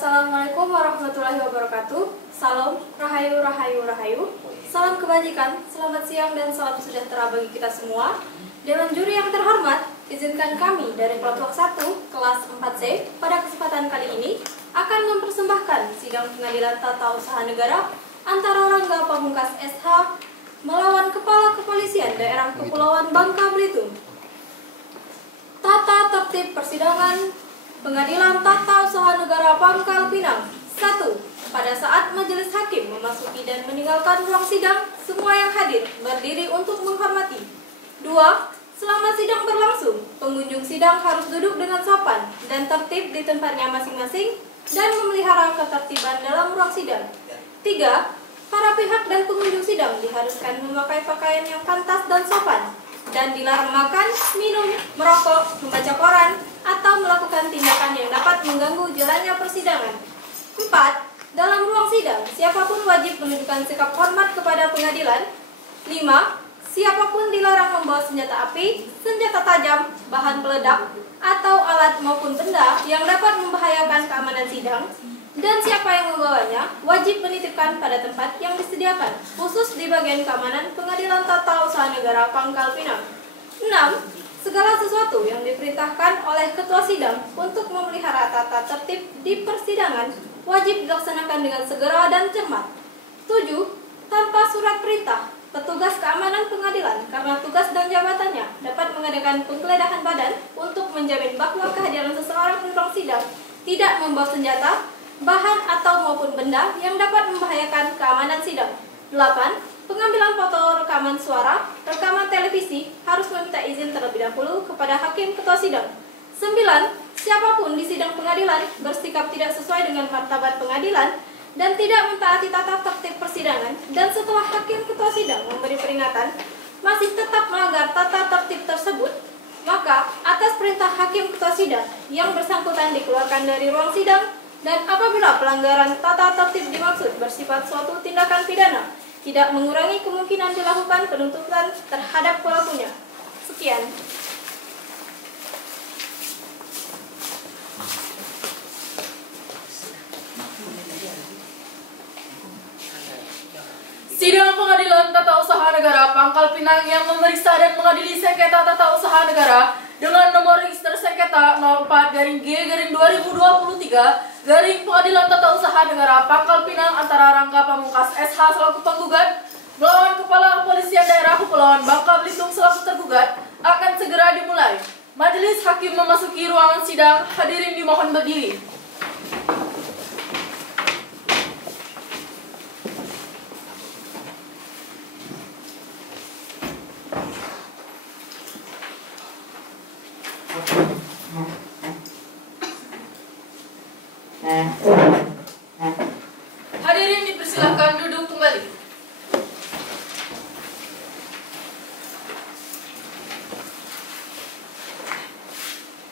Assalamualaikum warahmatullahi wabarakatuh. Salam rahayu rahayu rahayu. Salam kebajikan, selamat siang dan salam sejahtera bagi kita semua. Dewan juri yang terhormat, izinkan kami dari kelompok 1 kelas 4C pada kesempatan kali ini akan mempersembahkan sidang pengadilan tata usaha negara antara Rangga Pamungkas SH melawan Kepala Kepolisian Daerah Kepulauan Bangka Belitung. Tata tertib persidangan Pengadilan Tata Usaha Negara Pangkal Pinang. 1. Pada saat majelis hakim memasuki dan meninggalkan ruang sidang, semua yang hadir berdiri untuk menghormati. 2. Selama sidang berlangsung, pengunjung sidang harus duduk dengan sopan dan tertib di tempatnya masing-masing dan memelihara ketertiban dalam ruang sidang. 3. Para pihak dan pengunjung sidang diharuskan memakai pakaian yang pantas dan sopan, dan dilarang makan, minum, merokok, membaca koran, atau melakukan tindakan yang dapat mengganggu jalannya persidangan. 4. Dalam ruang sidang, siapapun wajib menunjukkan sikap hormat kepada pengadilan. 5. Siapapun dilarang membawa senjata api, senjata tajam, bahan peledak, atau alat maupun benda yang dapat membahayakan keamanan sidang. Dan siapa yang membawanya wajib menitipkan pada tempat yang disediakan, khusus di bagian keamanan Pengadilan Tata Usaha Negara Pangkal Pinang. 6. Segala sesuatu yang diperintahkan oleh ketua sidang untuk memelihara tata tertib di persidangan wajib dilaksanakan dengan segera dan cermat. 7. Tanpa surat perintah, petugas keamanan pengadilan karena tugas dan jabatannya dapat mengadakan penggeledahan badan untuk menjamin bahwa kehadiran seseorang di ruang sidang tidak membawa senjata, bahan atau maupun benda yang dapat membahayakan keamanan sidang. 8. Pengambilan foto, rekaman suara, rekaman televisi harus meminta izin terlebih dahulu kepada hakim ketua sidang. 9. Siapapun di sidang pengadilan bersikap tidak sesuai dengan martabat pengadilan dan tidak mentaati tata tertib persidangan dan setelah hakim ketua sidang memberi peringatan masih tetap melanggar tata tertib tersebut, maka atas perintah hakim ketua sidang yang bersangkutan dikeluarkan dari ruang sidang, dan apabila pelanggaran tata tertib dimaksud bersifat suatu tindakan pidana, tidak mengurangi kemungkinan dilakukan penuntutan terhadap pelakunya. Sekian. Sidang Pengadilan Tata Usaha Negara Pangkal Pinang yang memeriksa dan mengadili sengketa tata usaha negara dengan nomor register sengketa 04-G-2023 Pengadilan Tata Usaha Negara Pangkal Pinang antara Rangga Pamungkas SH selaku penggugat melawan Kepala Kepolisian Daerah Kepulauan Bangka Belitung selaku tergugat akan segera dimulai. Majelis hakim memasuki ruangan sidang, hadirin dimohon berdiri. Hadirin dipersilakan duduk kembali.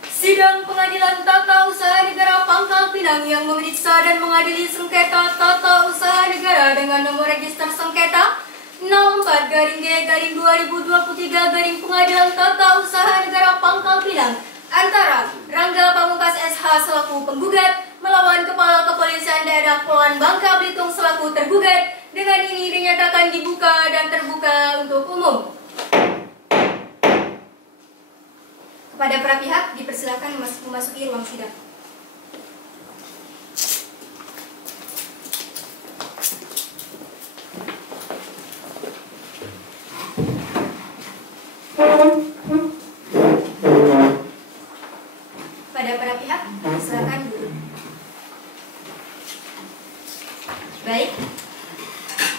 Sidang Pengadilan Tata Usaha Negara Pangkal Pinang yang memeriksa dan mengadili sengketa tata usaha negara dengan nomor register sengketa 04-G-2023 Pengadilan Tata Usaha Negara Pangkal Pinang antara Rangga Pamungkas SH selaku penggugat melawan Kepala Kepolisian Daerah Kepulauan Bangka Belitung selaku tergugat dengan ini dinyatakan dibuka dan terbuka untuk umum. Kepada para pihak dipersilakan memasuki ruang sidang. Pada para pihak silakan duduk. Baik.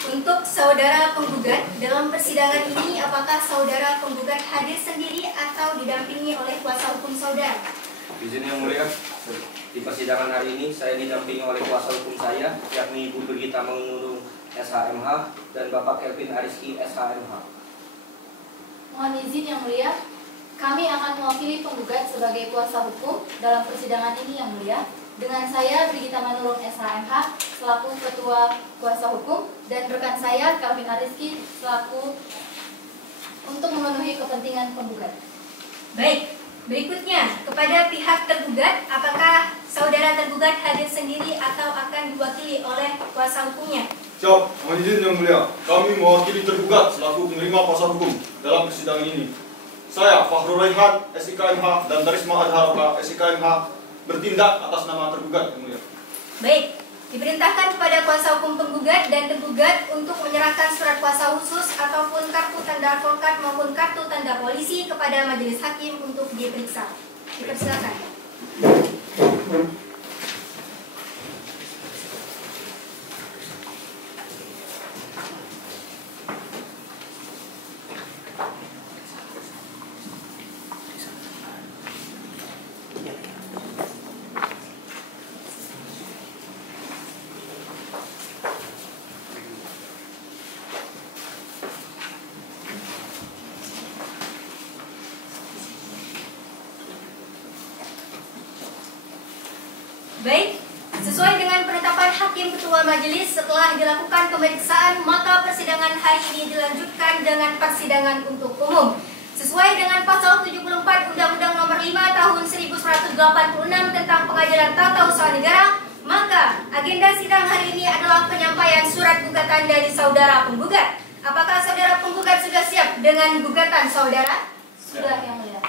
Untuk saudara penggugat dalam persidangan ini, apakah saudara penggugat hadir sendiri atau didampingi oleh kuasa hukum saudara? Izin yang mulia, di persidangan hari ini saya didampingi oleh kuasa hukum saya, yakni Ibu Birgita Mangunurung SHMH dan Bapak Kelvin Ariski SHMH. Mohon izin yang mulia, kami akan mewakili penggugat sebagai kuasa hukum dalam persidangan ini yang mulia. Dengan saya Birgita Manurung SHMH selaku ketua kuasa hukum dan rekan saya Kelvin Ariski selaku untuk memenuhi kepentingan penggugat. Baik, berikutnya kepada pihak tergugat, apakah saudara tergugat tergugat hadir sendiri atau akan diwakili oleh kuasa hukumnya? Siap, mohon izin yang mulia. Kami mewakili tergugat selaku penerima kuasa hukum dalam persidangan ini. Saya, Fakhrul Raihan, SIKMH, dan Tarisma Adharaka, SIKMH, bertindak atas nama tergugat yang mulia. Baik, diperintahkan kepada kuasa hukum penggugat dan tergugat untuk menyerahkan surat kuasa khusus ataupun kartu tanda advokat maupun kartu tanda polisi kepada majelis hakim untuk diperiksa. Dipersilakan. Baik, sesuai dengan penetapan Hakim Ketua Majelis setelah dilakukan pemeriksaan, maka persidangan hari ini dilanjutkan dengan persidangan untuk umum. Sesuai dengan pasal 74 Undang-Undang Nomor 5 Tahun 1186 tentang Pengadilan Tata Usaha Negara, maka agenda sidang hari ini adalah penyampaian surat gugatan dari saudara penggugat. Apakah saudara penggugat sudah siap dengan gugatan saudara? Sudah yang mulia.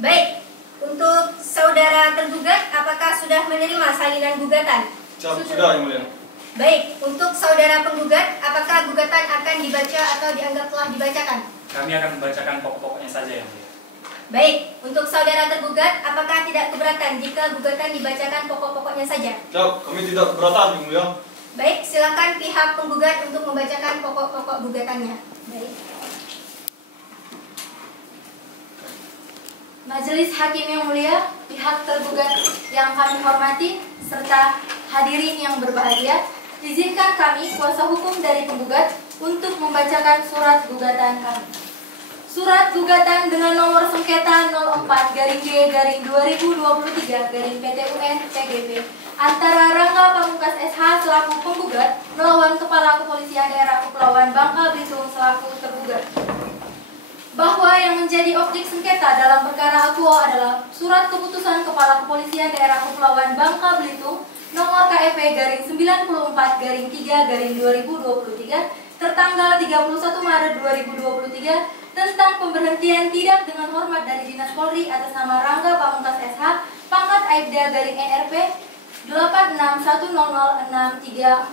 Baik. Untuk saudara tergugat, apakah sudah menerima salinan gugatan? Sudah yang mulia. Baik, untuk saudara penggugat, apakah gugatan akan dibaca atau dianggap telah dibacakan? Kami akan membacakan pokok-pokoknya saja yang mulia. Baik, untuk saudara tergugat, apakah tidak keberatan jika gugatan dibacakan pokok-pokoknya saja? Siap, kami tidak keberatan yang mulia. Baik, silakan pihak penggugat untuk membacakan pokok-pokok gugatannya. Baik. Majelis Hakim yang mulia, pihak tergugat yang kami hormati, serta hadirin yang berbahagia, izinkan kami, kuasa hukum dari penggugat, untuk membacakan surat gugatan kami. Surat gugatan dengan nomor sengketa 04-2023-PT-UN-TGP antara Rangga Pamungkas SH selaku penggugat melawan Kepala Kepolisian Daerah Kepulauan Bangka Belitung selaku tergugat. Bahwa yang menjadi objek sengketa dalam perkara akuo adalah surat keputusan Kepala Kepolisian Daerah Kepulauan Bangka Belitung nomor KEP garing 94 garing 3 garing 2023 tertanggal 31 Maret 2023 tentang pemberhentian tidak dengan hormat dari Dinas Polri atas nama Rangga Pamungkas SH pangkat Aibda garing NRP 861000634.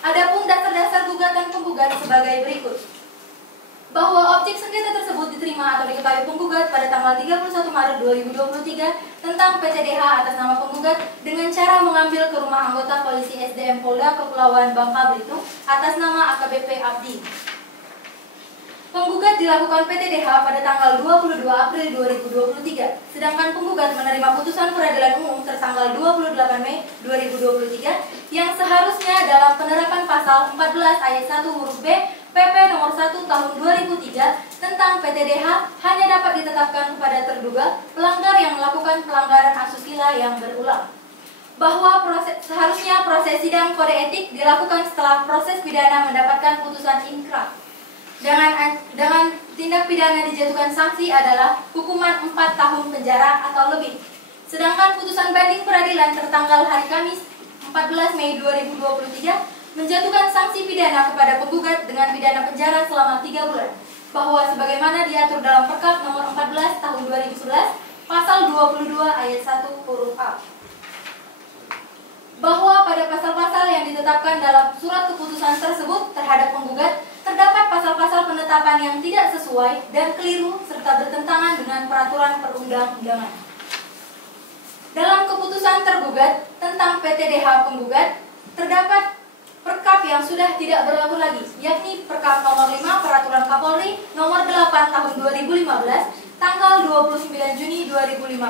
Adapun dasar-dasar gugatan penggugat sebagai berikut. Bahwa objek sengketa tersebut diterima atau diketahui penggugat pada tanggal 31 Maret 2023 tentang PTDH atas nama penggugat dengan cara mengambil ke rumah anggota polisi SDM Polda Kepulauan Bangka Belitung atas nama AKBP Abdi. Penggugat dilakukan PTDH pada tanggal 22 April 2023, sedangkan penggugat menerima putusan peradilan umum tertanggal 28 Mei 2023 yang seharusnya dalam penerapan pasal 14 ayat 1 huruf B PP nomor 1 tahun 2003 tentang PTDH hanya dapat ditetapkan kepada terduga pelanggar yang melakukan pelanggaran asusila yang berulang. Bahwa seharusnya proses sidang kode etik dilakukan setelah proses pidana mendapatkan putusan inkrah. Dengan tindak pidana dijatuhkan sanksi adalah hukuman 4 tahun penjara atau lebih. Sedangkan putusan banding peradilan tertanggal hari Kamis 14 Mei 2023 menjatuhkan sanksi pidana kepada penggugat dengan pidana penjara selama 3 bulan. Bahwa sebagaimana diatur dalam Perkap nomor 14 tahun 2011 pasal 22 ayat 1 huruf A. Bahwa pada pasal-pasal yang ditetapkan dalam surat keputusan tersebut terhadap penggugat terdapat pasal-pasal penetapan yang tidak sesuai dan keliru serta bertentangan dengan peraturan perundang-undangan. Dalam keputusan tergugat tentang PTDH penggugat terdapat Perkap yang sudah tidak berlaku lagi, yakni Perkap nomor 5 Peraturan Kapolri nomor 8 tahun 2015 tanggal 29 Juni 2015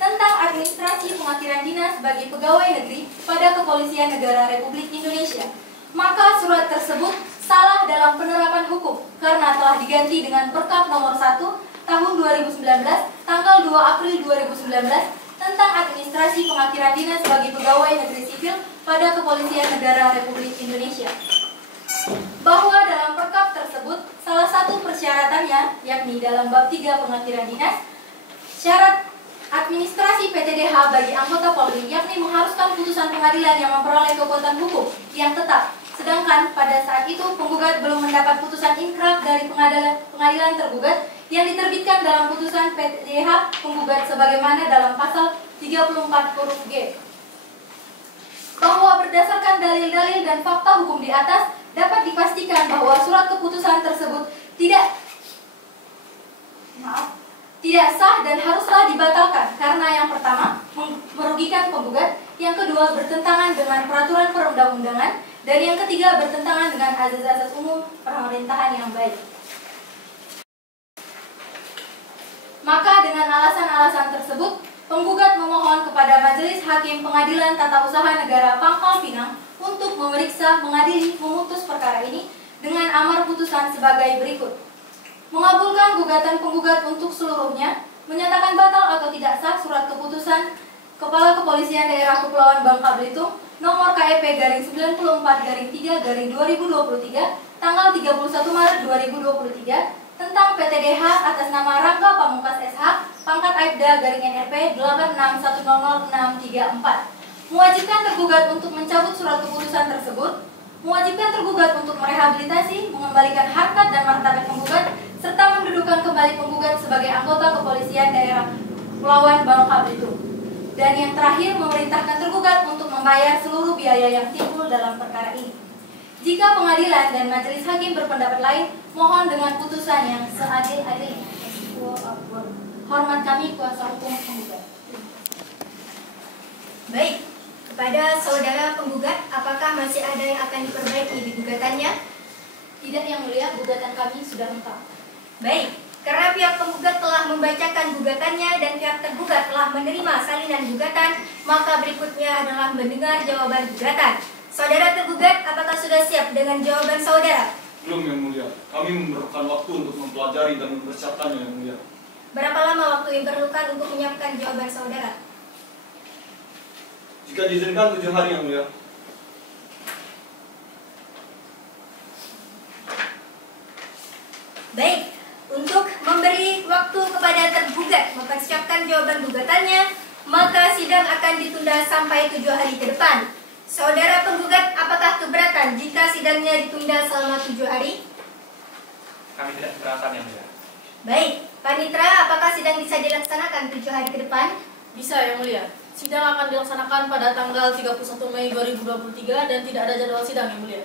tentang administrasi pengakhiran dinas bagi pegawai negeri pada Kepolisian Negara Republik Indonesia. Maka surat tersebut salah dalam penerapan hukum karena telah diganti dengan Perkap nomor 1 tahun 2019 tanggal 2 April 2019 tentang administrasi pengakhiran dinas bagi pegawai negeri sipil pada Kepolisian Negara Republik Indonesia. Bahwa dalam Perkap tersebut salah satu persyaratannya yakni dalam bab 3 pengakhiran dinas, syarat administrasi PTDH bagi anggota Polri, yakni mengharuskan putusan pengadilan yang memperoleh kekuatan hukum yang tetap. Sedangkan pada saat itu penggugat belum mendapat putusan inkrah dari pengadilan tergugat yang diterbitkan dalam putusan PTDH penggugat sebagaimana dalam pasal 34 huruf G. Bahwa berdasarkan dalil-dalil dan fakta hukum di atas dapat dipastikan bahwa surat keputusan tersebut tidak sah dan haruslah dibatalkan karena yang pertama merugikan penggugat, yang kedua bertentangan dengan peraturan perundang-undangan, dan yang ketiga bertentangan dengan azas-azas umum pemerintahan yang baik. Maka dengan alasan-alasan tersebut, penggugat memohon kepada Majelis Hakim Pengadilan Tata Usaha Negara Pangkal Pinang untuk memeriksa, mengadili, memutus perkara ini dengan amar putusan sebagai berikut. Mengabulkan gugatan penggugat untuk seluruhnya, menyatakan batal atau tidak sah surat keputusan Kepala Kepolisian Daerah Kepulauan Bangka Belitung nomor KEP-19-3/2023 tanggal 31 Maret 2023 tentang PTDH atas nama Rangga Pamungkas SH, pangkat Aibda NRP 861000634. Mewajibkan tergugat untuk mencabut surat keputusan tersebut, mewajibkan tergugat untuk merehabilitasi, mengembalikan harkat dan martabat penggugat, serta mendudukan kembali penggugat sebagai anggota kepolisian daerah Kepulauan Bangka Belitung. Dan yang terakhir, memerintahkan tergugat untuk membayar seluruh biaya yang timbul dalam perkara ini. Jika pengadilan dan majelis hakim berpendapat lain, mohon dengan putusan yang seadil-adilnya. Hormat kami kuasa hukum penggugat. Baik, kepada saudara penggugat, apakah masih ada yang akan diperbaiki di gugatannya? Tidak, Yang Mulia, gugatan kami sudah lengkap. Baik, karena pihak penggugat telah membacakan gugatannya dan pihak tergugat telah menerima salinan gugatan, maka berikutnya adalah mendengar jawaban gugatan. Saudara tergugat, apakah sudah siap dengan jawaban saudara? Belum, Yang Mulia. Kami memerlukan waktu untuk mempelajari dan mempersiapkannya, Yang Mulia. Berapa lama waktu yang diperlukan untuk menyiapkan jawaban saudara? Jika diizinkan 7 hari, Yang Mulia. Baik, untuk memberi waktu kepada tergugat mempersiapkan jawaban gugatannya, maka sidang akan ditunda sampai 7 hari ke depan. Saudara penggugat, apakah keberatan jika sidangnya ditunda selama 7 hari? Kami tidak keberatan, Yang Mulia. Baik, Panitra, apakah sidang bisa dilaksanakan 7 hari ke depan? Bisa, Yang Mulia. Sidang akan dilaksanakan pada tanggal 31 Mei 2023 dan tidak ada jadwal sidang, Yang Mulia.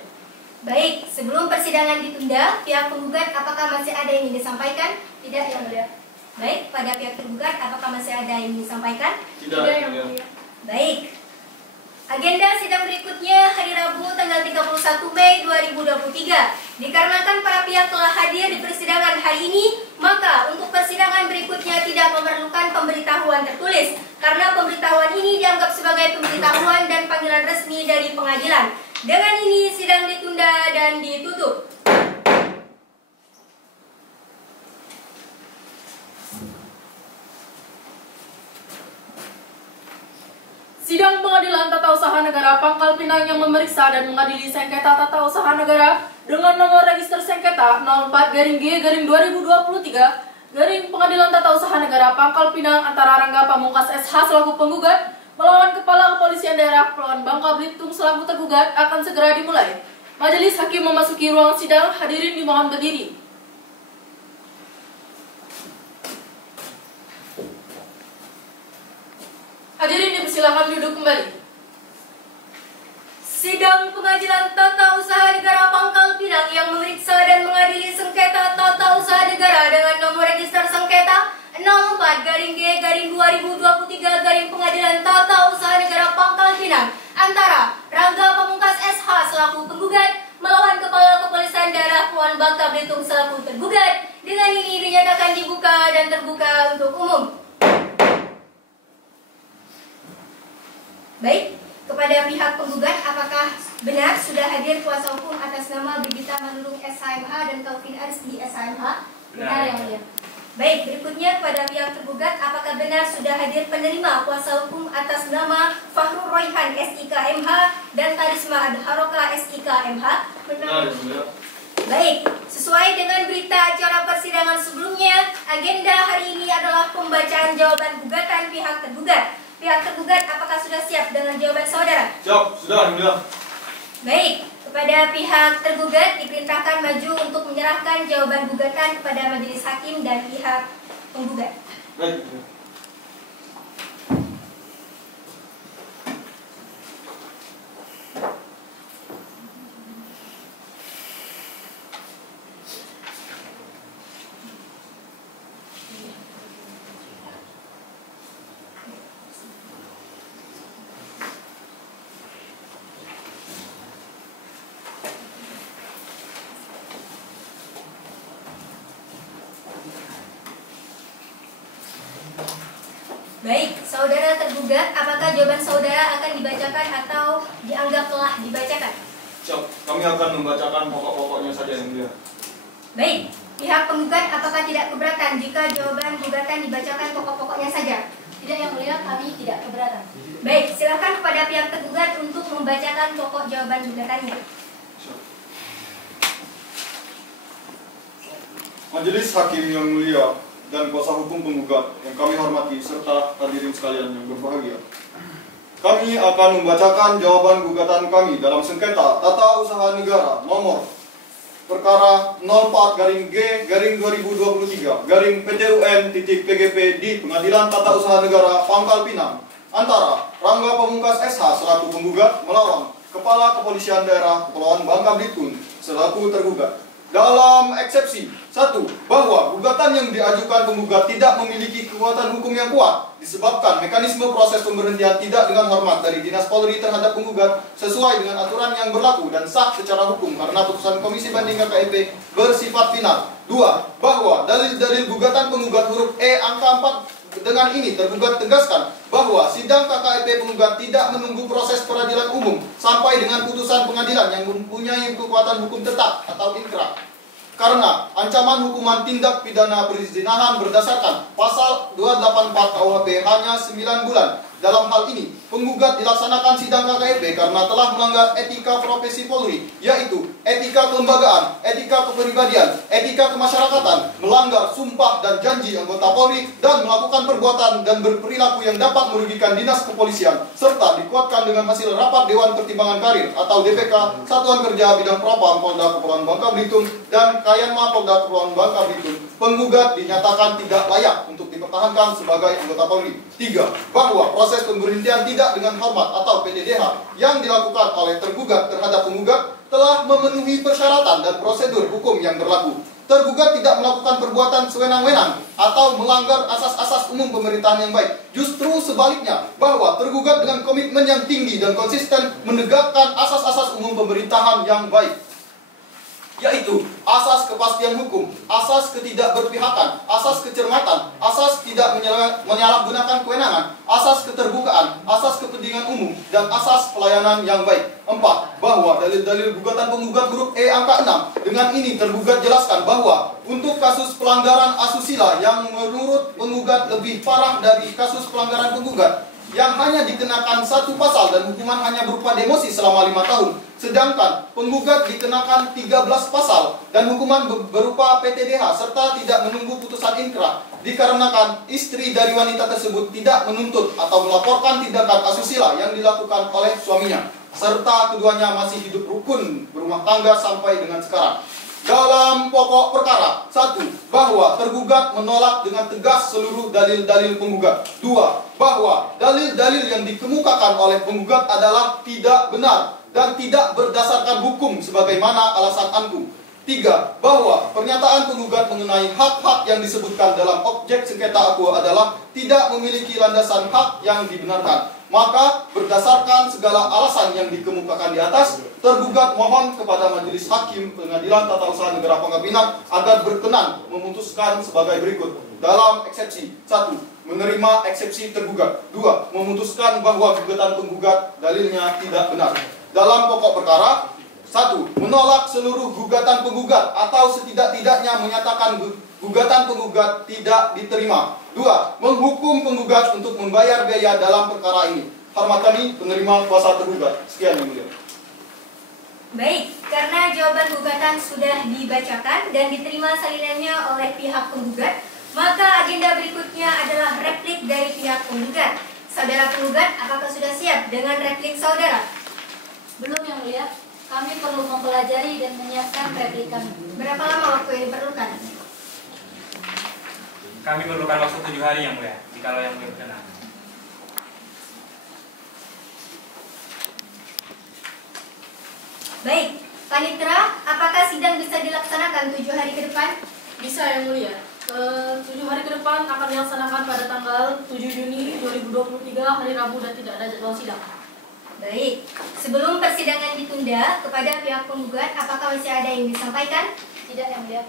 Baik, sebelum persidangan ditunda, pihak penggugat apakah masih ada yang ingin disampaikan? Tidak, Yang Mulia. Baik, pada pihak tergugat apakah masih ada yang ingin disampaikan? Tidak, Yang Mulia. Baik. Agenda sidang berikutnya hari Rabu tanggal 31 Mei 2023. Dikarenakan para pihak telah hadir di persidangan hari ini, maka untuk persidangan berikutnya tidak memerlukan pemberitahuan tertulis, karena pemberitahuan ini dianggap sebagai pemberitahuan dan panggilan resmi dari pengadilan. Dengan ini sidang ditunda dan ditutup. Sidang Pengadilan Tata Usaha Negara Pangkal Pinang yang memeriksa dan mengadili sengketa tata usaha negara dengan nomor register sengketa 04-G-2023 Pengadilan Tata Usaha Negara Pangkal Pinang antara Rangga Pamungkas SH selaku penggugat melawan Kepala Kepolisian Daerah Kepulauan Bangka Belitung selaku tergugat akan segera dimulai. Majelis hakim memasuki ruang sidang, hadirin dimohon berdiri. Hadirin dipersilakan duduk kembali. Sidang Pengadilan Tata Usaha Negara Pangkal Pinang yang memeriksa dan mengadili sengketa tata usaha negara dengan nomor register sengketa 04-G-2023 Pengadilan Tata Usaha Negara Pangkal Pinang antara Rangga Pamungkas SH selaku penggugat melawan Kepala Kepolisian Daerah Kepulauan Bangka Belitung selaku tergugat. Dengan ini dinyatakan dibuka dan terbuka untuk umum. Baik, kepada pihak penggugat, apakah benar sudah hadir kuasa hukum atas nama Brigita Manurung SHMH dan Taufin Arisdi SHMH? Benar, Yang Mulia. Baik, berikutnya kepada pihak tergugat, apakah benar sudah hadir penerima kuasa hukum atas nama Fahrul Royhan SIKMH dan Tarisma Adharoka SIKMH? Benar, Yang Mulia. Baik, sesuai dengan berita acara persidangan sebelumnya, agenda hari ini adalah pembacaan jawaban gugatan pihak tergugat. Pihak tergugat, apakah sudah siap dengan jawaban saudara? Siap, sudah, Yang Mulia. Baik, kepada pihak tergugat diperintahkan maju untuk menyerahkan jawaban gugatan kepada majelis hakim dan pihak penggugat. Baik. Baik, saudara tergugat, apakah jawaban saudara akan dibacakan atau dianggap telah dibacakan? Siap, kami akan membacakan pokok-pokoknya saja, Yang Mulia. Baik, pihak penggugat apakah tidak keberatan jika jawaban gugatan dibacakan pokok-pokoknya saja? Tidak, Yang Mulia, kami tidak keberatan. Baik, silakan kepada pihak tergugat untuk membacakan pokok jawaban gugatannya. Siap. Majelis Hakim yang mulia dan kuasa hukum penggugat yang kami hormati serta hadirin sekalian yang berbahagia. Kami akan membacakan jawaban gugatan kami dalam sengketa tata usaha negara nomor perkara 04-G-2023-PTUN-PGP di Pengadilan Tata Usaha Negara Pangkal Pinang antara Rangga Pamungkas SH selaku penggugat melawan Kepala Kepolisian Daerah Kepulauan Bangka Belitung selaku tergugat. Dalam eksepsi 1. Bahwa gugatan yang diajukan penggugat tidak memiliki kekuatan hukum yang kuat disebabkan mekanisme proses pemberhentian tidak dengan hormat dari Dinas Polri terhadap penggugat sesuai dengan aturan yang berlaku dan sah secara hukum karena putusan Komisi Banding KKIP bersifat final. 2. Bahwa dalil-dalil gugatan penggugat huruf E angka 4 dengan ini tergugat tegaskan bahwa sidang KKIP penggugat tidak menunggu proses peradilan umum sampai dengan putusan pengadilan yang mempunyai kekuatan hukum tetap atau inkrah. Karena ancaman hukuman tindak pidana perzinahan berdasarkan pasal 284 KUHP hanya 9 bulan. Dalam hal ini, penggugat dilaksanakan sidang KKIP karena telah melanggar etika profesi Polri, yaitu etika kelembagaan, etika kepribadian, etika kemasyarakatan, melanggar sumpah dan janji anggota Polri, dan melakukan perbuatan dan berperilaku yang dapat merugikan dinas kepolisian, serta dikuatkan dengan hasil rapat Dewan Pertimbangan Karir atau DPK Satuan Kerja Bidang Propam Polda Kepulauan Bangka Belitung dan Kayanma Polda Kepulauan Bangka Belitung. Penggugat dinyatakan tidak layak untuk dipertahankan sebagai anggota Polri. 3. Bahwa proses pemberhentian tidak dengan hormat atau PDDH yang dilakukan oleh tergugat terhadap penggugat telah memenuhi persyaratan dan prosedur hukum yang berlaku. Tergugat tidak melakukan perbuatan sewenang-wenang atau melanggar asas-asas umum pemerintahan yang baik. Justru sebaliknya, bahwa tergugat dengan komitmen yang tinggi dan konsisten menegakkan asas-asas umum pemerintahan yang baik, yaitu asas kepastian hukum, asas ketidakberpihakan, asas kecermatan, asas tidak menyalahgunakan kewenangan, asas keterbukaan, asas kepentingan umum, dan asas pelayanan yang baik. 4. Bahwa dalil-dalil gugatan penggugat huruf E angka 6 dengan ini tergugat jelaskan bahwa untuk kasus pelanggaran asusila yang menurut penggugat lebih parah dari kasus pelanggaran penggugat yang hanya dikenakan satu pasal dan hukuman hanya berupa demosi selama 5 tahun. Sedangkan penggugat dikenakan 13 pasal dan hukuman berupa PTDH serta tidak menunggu putusan inkrah. Dikarenakan istri dari wanita tersebut tidak menuntut atau melaporkan tindakan asusila yang dilakukan oleh suaminya. Serta keduanya masih hidup rukun berumah tangga sampai dengan sekarang. Dalam pokok perkara 1. Bahwa tergugat menolak dengan tegas seluruh dalil-dalil penggugat. 2. Bahwa dalil-dalil yang dikemukakan oleh penggugat adalah tidak benar dan tidak berdasarkan hukum sebagaimana alasan ankum. 3. Bahwa pernyataan penggugat mengenai hak-hak yang disebutkan dalam objek sengketa aku adalah tidak memiliki landasan hak yang dibenarkan. Maka berdasarkan segala alasan yang dikemukakan di atas, tergugat mohon kepada Majelis Hakim Pengadilan Tata Usaha Negara Pangkal Pinang agar berkenan memutuskan sebagai berikut. Dalam eksepsi 1. Menerima eksepsi tergugat. 2. Memutuskan bahwa gugatan penggugat dalilnya tidak benar. Dalam pokok perkara 1. Menolak seluruh gugatan penggugat atau setidak-tidaknya menyatakan gugatan penggugat tidak diterima. 2. Menghukum penggugat untuk membayar biaya dalam perkara ini. Hormat kami penerima kuasa tergugat. Sekian yang mulia. Baik, karena jawaban gugatan sudah dibacakan dan diterima salinannya oleh pihak penggugat, maka agenda berikutnya adalah replik dari pihak penggugat. Saudara penggugat, apakah sudah siap dengan replik saudara? Belum Yang Mulia, kami perlu mempelajari dan menyiapkan replik kami. Berapa lama waktu yang diperlukan? Kami memerlukan waktu 7 hari Yang Mulia, jikalau Yang Mulia berkenan. Baik, Panitera, apakah sidang bisa dilaksanakan 7 hari ke depan? Bisa Yang Mulia. 7 hari ke depan akan dilaksanakan pada tanggal 7 Juni 2023 hari Rabu dan tidak ada jadwal sidang. Baik, sebelum persidangan ditunda, kepada pihak penggugat apakah masih ada yang disampaikan? Tidak Yang Mulia.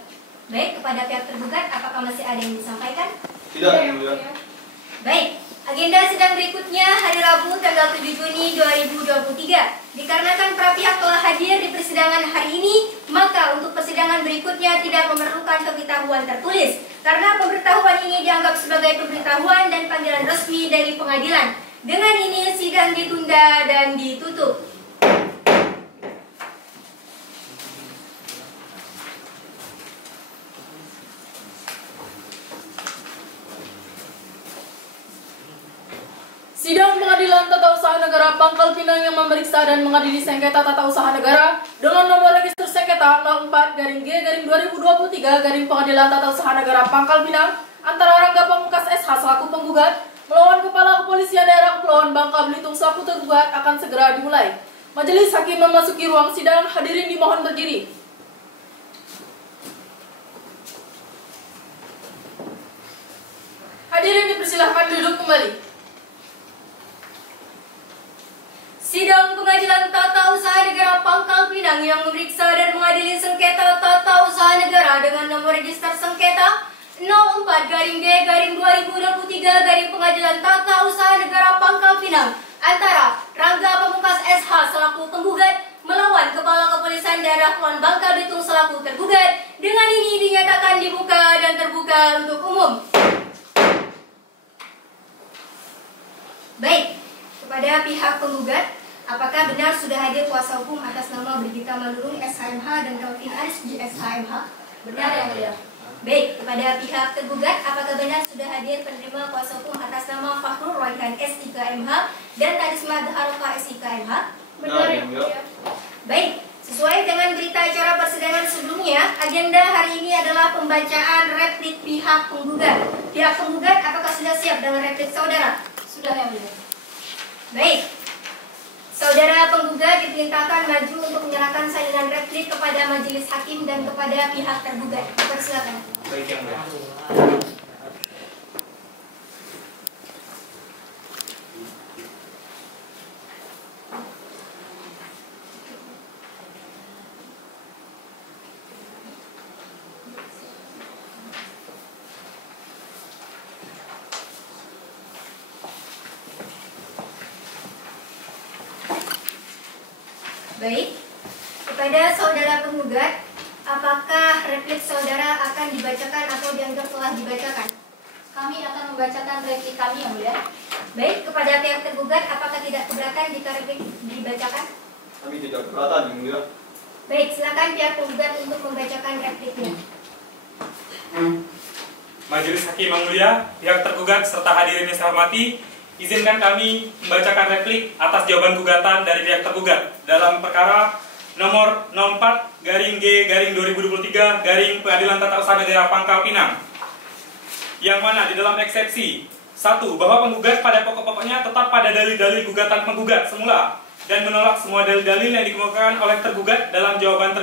Baik, kepada pihak tergugat apakah masih ada yang disampaikan? Tidak, Yang Mulia. Baik, agenda sidang berikutnya hari Rabu tanggal 7 Juni 2023. Dikarenakan para pihak telah hadir di persidangan hari ini, maka untuk persidangan berikutnya tidak memerlukan pemberitahuan tertulis. Karena pemberitahuan ini dianggap sebagai pemberitahuan dan panggilan resmi dari pengadilan. Dengan ini sidang ditunda dan ditutup. Sidang Pengadilan Tata Usaha Negara Pangkal Pinang yang memeriksa dan mengadili sengketa tata usaha negara dengan nomor register sengketa 04-G-2023 Pengadilan Tata Usaha Negara Pangkal Pinang antara Rangga Pamungkas SH selaku penggugat melawan Kepala Kepolisian Daerah Kepulauan Bangka Belitung selaku tergugat akan segera dimulai. Majelis Hakim memasuki ruang sidang, hadirin dimohon berdiri. Hadirin dipersilahkan duduk kembali. Sidang Pengadilan Tata Usaha Negara Pangkal Pinang yang memeriksa dan mengadili sengketa tata usaha negara dengan nomor register sengketa 04-G-2023 Pengadilan Tata Usaha Negara Pangkal Pinang antara Rangga Pamungkas SH selaku penggugat melawan Kepala Kepolisian Daerah Kepulauan Bangka Belitung selaku tergugat. Dengan ini dinyatakan dibuka dan terbuka untuk umum. Baik, kepada pihak penggugat, apakah benar sudah hadir kuasa hukum atas nama Brigita Manurung SHMH dan Kelvin Aris SHMH? Benar Yang Mulia. Baik, kepada pihak tergugat, apakah benar sudah hadir penerima kuasa hukum atas nama Fakhrul Raihan SIKMH dan Tarisma Dharoka SIKMH? Benar, Yang Mulia. Baik, sesuai dengan berita acara persidangan sebelumnya, agenda hari ini adalah pembacaan replik pihak penggugat. Pihak penggugat, apakah sudah siap dengan replik saudara? Sudah Yang Mulia. Baik, saudara penggugat diperintahkan maju untuk menyerahkan salinan replik kepada majelis hakim dan kepada pihak tergugat. Persilakan. Baik Yang Mulia. Baik, kepada saudara penggugat, apakah replik saudara akan dibacakan atau dianggap telah dibacakan? Kami akan membacakan replik kami Yang Mulia. Baik, kepada pihak tergugat, apakah tidak keberatan jika replik dibacakan? Kami tidak keberatan, Yang Mulia. Baik, silakan pihak penggugat untuk membacakan repliknya. Majelis Hakim yang mulia, pihak tergugat serta hadirin yang saya hormati, izinkan kami membacakan replik atas jawaban gugatan dari pihak tergugat dalam perkara nomor 04-G-2023 Pengadilan Tata Usaha Negara Pangkal Pinang, yang mana di dalam eksepsi 1. Bahwa penggugat pada pokok-pokoknya tetap pada dalil-dalil gugatan penggugat semula dan menolak semua dalil-dalil yang dikemukakan oleh tergugat dalam jawaban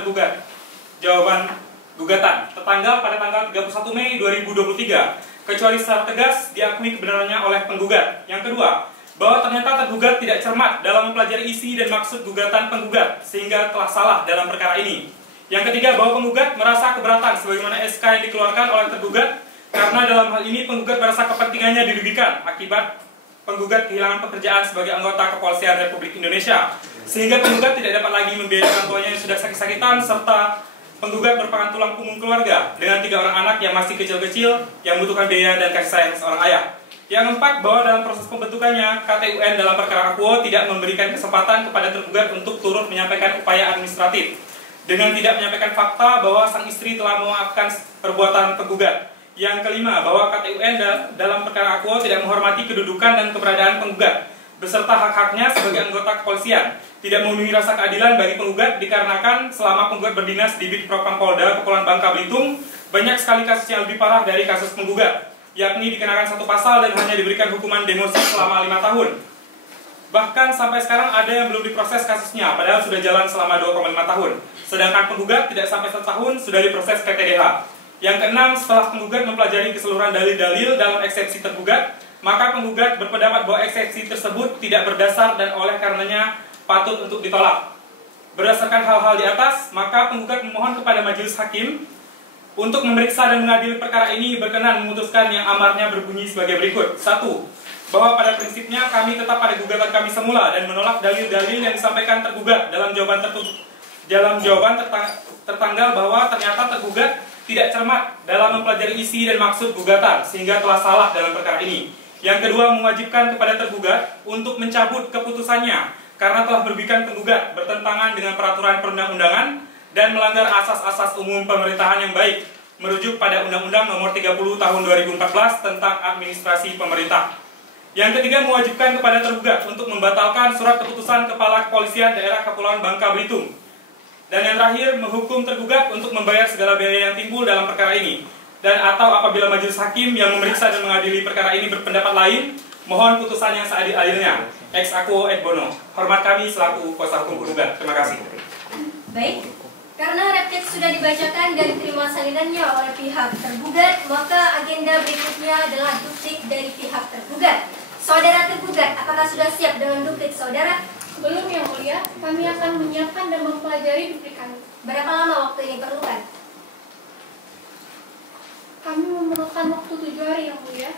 gugatan tertanggal pada tanggal 31 Mei 2023, kecuali secara tegas diakui kebenarannya oleh penggugat. Yang kedua, bahwa ternyata tergugat tidak cermat dalam mempelajari isi dan maksud gugatan penggugat sehingga telah salah dalam perkara ini. Yang ketiga, bahwa penggugat merasa keberatan sebagaimana SK yang dikeluarkan oleh tergugat karena dalam hal ini penggugat merasa kepentingannya dirugikan akibat penggugat kehilangan pekerjaan sebagai anggota Kepolisian Republik Indonesia, sehingga penggugat tidak dapat lagi membiayai orang tuanya yang sudah sakit-sakitan, serta penggugat merupakan tulang punggung keluarga dengan 3 orang anak yang masih kecil-kecil yang membutuhkan biaya dan kasih sayang seorang ayah. Yang keempat, bahwa dalam proses pembentukannya, KTUN dalam perkara akuo tidak memberikan kesempatan kepada tergugat untuk turut menyampaikan upaya administratif dengan tidak menyampaikan fakta bahwa sang istri telah memaafkan perbuatan tergugat. Yang kelima, bahwa KTUN dalam perkara akuo tidak menghormati kedudukan dan keberadaan penggugat beserta hak-haknya sebagai anggota kepolisian, tidak memenuhi rasa keadilan bagi penggugat dikarenakan selama penggugat berdinas di Bitpropam Polda Kepulauan Bangka Belitung, banyak sekali kasus yang lebih parah dari kasus penggugat, yakni dikenakan satu pasal dan hanya diberikan hukuman demosi selama 5 tahun. Bahkan sampai sekarang ada yang belum diproses kasusnya, padahal sudah jalan selama 2,5 tahun. Sedangkan penggugat tidak sampai 1 tahun sudah diproses PTDH. Yang keenam, setelah penggugat mempelajari keseluruhan dalil-dalil dalam eksepsi tergugat, maka penggugat berpendapat bahwa eksepsi tersebut tidak berdasar dan oleh karenanya patut untuk ditolak. Berdasarkan hal-hal di atas, maka penggugat memohon kepada majelis hakim untuk memeriksa dan mengadili perkara ini berkenan memutuskan yang amarnya berbunyi sebagai berikut. 1. Bahwa pada prinsipnya kami tetap pada gugatan kami semula dan menolak dalil-dalil yang disampaikan tergugat dalam jawaban tertanggal bahwa ternyata tergugat tidak cermat dalam mempelajari isi dan maksud gugatan sehingga telah salah dalam perkara ini. Yang kedua, mewajibkan kepada tergugat untuk mencabut keputusannya karena telah merugikan penggugat, bertentangan dengan peraturan perundang-undangan dan melanggar asas-asas umum pemerintahan yang baik, merujuk pada Undang-Undang Nomor 30 Tahun 2014 tentang Administrasi Pemerintah. Yang ketiga, mewajibkan kepada tergugat untuk membatalkan surat keputusan Kepala Kepolisian Daerah Kepulauan Bangka Belitung. Dan yang terakhir, menghukum tergugat untuk membayar segala biaya yang timbul dalam perkara ini. Dan atau apabila majelis hakim yang memeriksa dan mengadili perkara ini berpendapat lain, mohon putusan yang seadil-adilnya. Ex aquo et bono. Hormat kami selaku kuasa hukum penggugat. Terima kasih. Baik, karena replik sudah dibacakan dan diterima salinannya oleh pihak tergugat, maka agenda berikutnya adalah duplik dari pihak tergugat. Saudara tergugat, apakah sudah siap dengan duplik saudara? Belum, Yang Mulia. Kami akan menyiapkan dan mempelajari duplik kami. Berapa lama waktu ini perlukan? Kami memerlukan waktu 7 hari, Yang Mulia.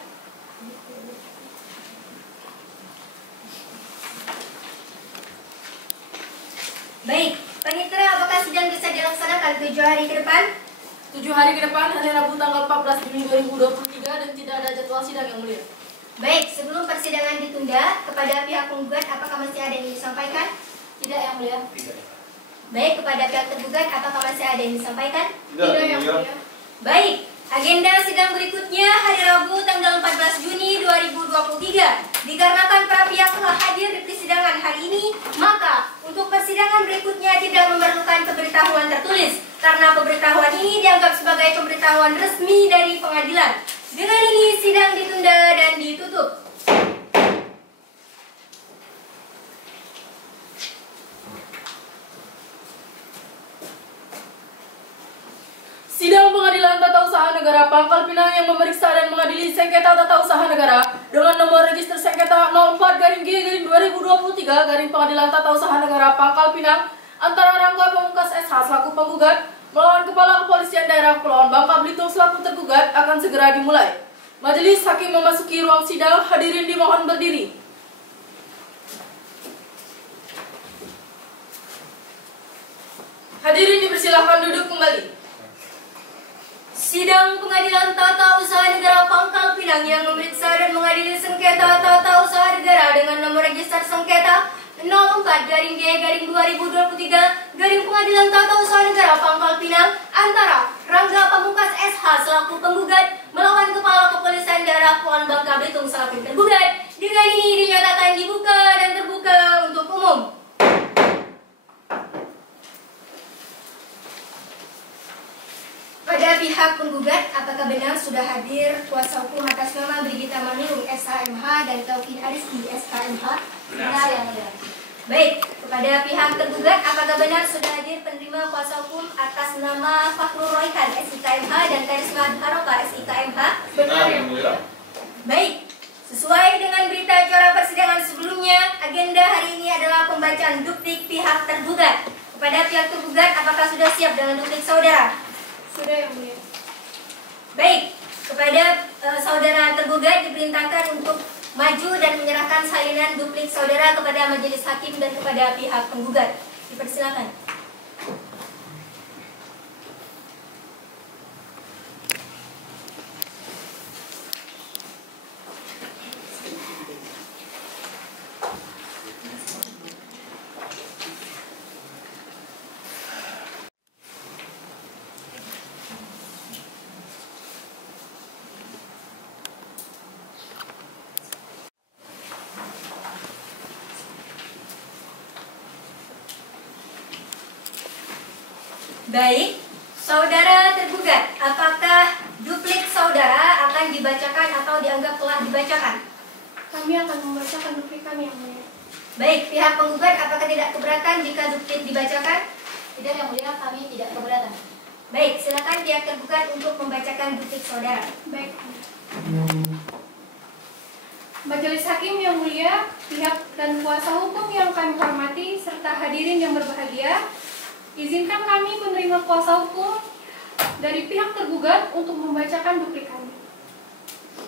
Baik, Panitera, apakah sidang bisa dilaksanakan 7 hari ke depan? 7 hari ke depan, hari Rabu tanggal 14 Juni 2023 dan tidak ada jadwal sidang, Yang Mulia. Baik, sebelum persidangan ditunda, kepada pihak penggugat apakah masih ada yang disampaikan? Tidak, Yang Mulia. Baik, kepada pihak tergugat apakah masih ada yang disampaikan? Tidak, Yang Mulia. Baik, agenda sidang berikutnya hari Rabu tanggal 14 Juni 2023. Dikarenakan para pihak telah hadir di persidangan hari ini, maka untuk persidangan berikutnya tidak memerlukan pemberitahuan tertulis, karena pemberitahuan ini dianggap sebagai pemberitahuan resmi dari pengadilan. Dengan ini sidang ditunda dan ditutup. Sidang Pengadilan Tata Usaha Negara Pangkal Pinang yang memeriksa dan mengadili sengketa tata usaha negara dengan nomor register sengketa 04-G-2023 Pengadilan Tata Usaha Negara Pangkal Pinang antara Rangga Pamungkas SH selaku penggugat melawan Kepala Kepolisian Daerah Kepulauan Bangka Belitung selaku tergugat akan segera dimulai. Majelis hakim memasuki ruang sidang, hadirin dimohon berdiri. Hadirin dipersilakan duduk kembali. Sidang Pengadilan Tata Usaha Negara Pangkal Pinang yang memeriksa dan mengadili sengketa tata usaha negara dengan nomor register sengketa 04-G-2023 Pengadilan Tata Usaha Negara Pangkal Pinang antara Rangga Pamungkas SH selaku penggugat melawan Kepala Kepolisian Daerah Kepulauan Bangka Belitung selaku tergugat. Dengan ini dinyatakan dibuka dan terbuka untuk umum. Pada pihak penggugat, apakah benar sudah hadir kuasa hukum atas nama Brigita Manurung SHMH dan Taufik Ariski SKMH? Benar, Yang Mulia. Baik, kepada pihak tergugat, apakah benar sudah hadir penerima kuasa hukum atas nama Fakhrul Royhan SIKMH dan Karisma Haroka SIKMH? Benar, Yang Mulia. Baik, sesuai dengan berita acara persidangan sebelumnya, agenda hari ini adalah pembacaan duplik pihak tergugat. Kepada pihak tergugat, apakah sudah siap dengan duplik saudara? Sudah, Yang Mulia. Baik, kepada saudara tergugat diperintahkan untuk maju dan menyerahkan salinan duplik saudara kepada majelis hakim dan kepada pihak penggugat. Dipersilakan. Baik, saudara tergugat, apakah duplik saudara akan dibacakan atau dianggap telah dibacakan? Kami akan membacakan duplik kami yang mulia. Baik, pihak penggugat apakah tidak keberatan jika duplik dibacakan? Tidak yang mulia, kami tidak keberatan. Baik, silakan pihak tergugat untuk membacakan duplik saudara. Baik. Majelis Hakim yang mulia, pihak dan kuasa hukum yang kami hormati, serta hadirin yang berbahagia, izinkan kami penerima kuasa hukum dari pihak tergugat untuk membacakan duplik kami.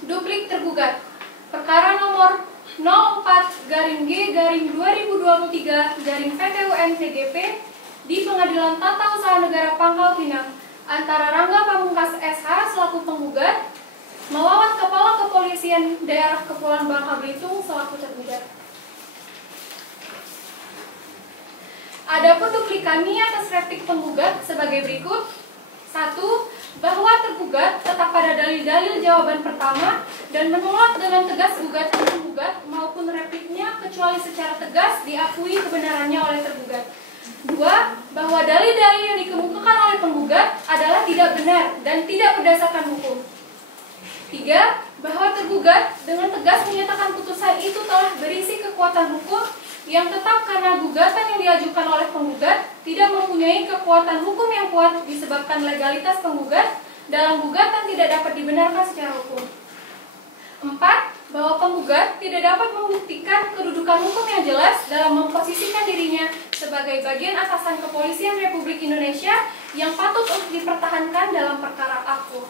Duplik tergugat, perkara nomor 04-G-2023-PTUN-TGP di Pengadilan Tata Usaha Negara Pangkal Pinang antara Rangga Pamungkas SH selaku penggugat melawan Kepala Kepolisian Daerah Kepulauan Bangka Belitung selaku tergugat. Adapun duplik kami atas replik penggugat sebagai berikut. 1. Bahwa tergugat tetap pada dalil-dalil jawaban pertama dan menolak dengan tegas gugatan penggugat maupun repliknya kecuali secara tegas diakui kebenarannya oleh tergugat. 2. Bahwa dalil-dalil yang dikemukakan oleh penggugat adalah tidak benar dan tidak berdasarkan hukum. 3. Bahwa tergugat dengan tegas menyatakan putusan itu telah berisi kekuatan hukum yang tetap karena gugatan yang diajukan oleh penggugat tidak mempunyai kekuatan hukum yang kuat disebabkan legalitas penggugat dalam gugatan tidak dapat dibenarkan secara hukum. 4. Bahwa penggugat tidak dapat membuktikan kedudukan hukum yang jelas dalam memposisikan dirinya sebagai bagian atasan Kepolisian Republik Indonesia yang patut untuk dipertahankan dalam perkara aku.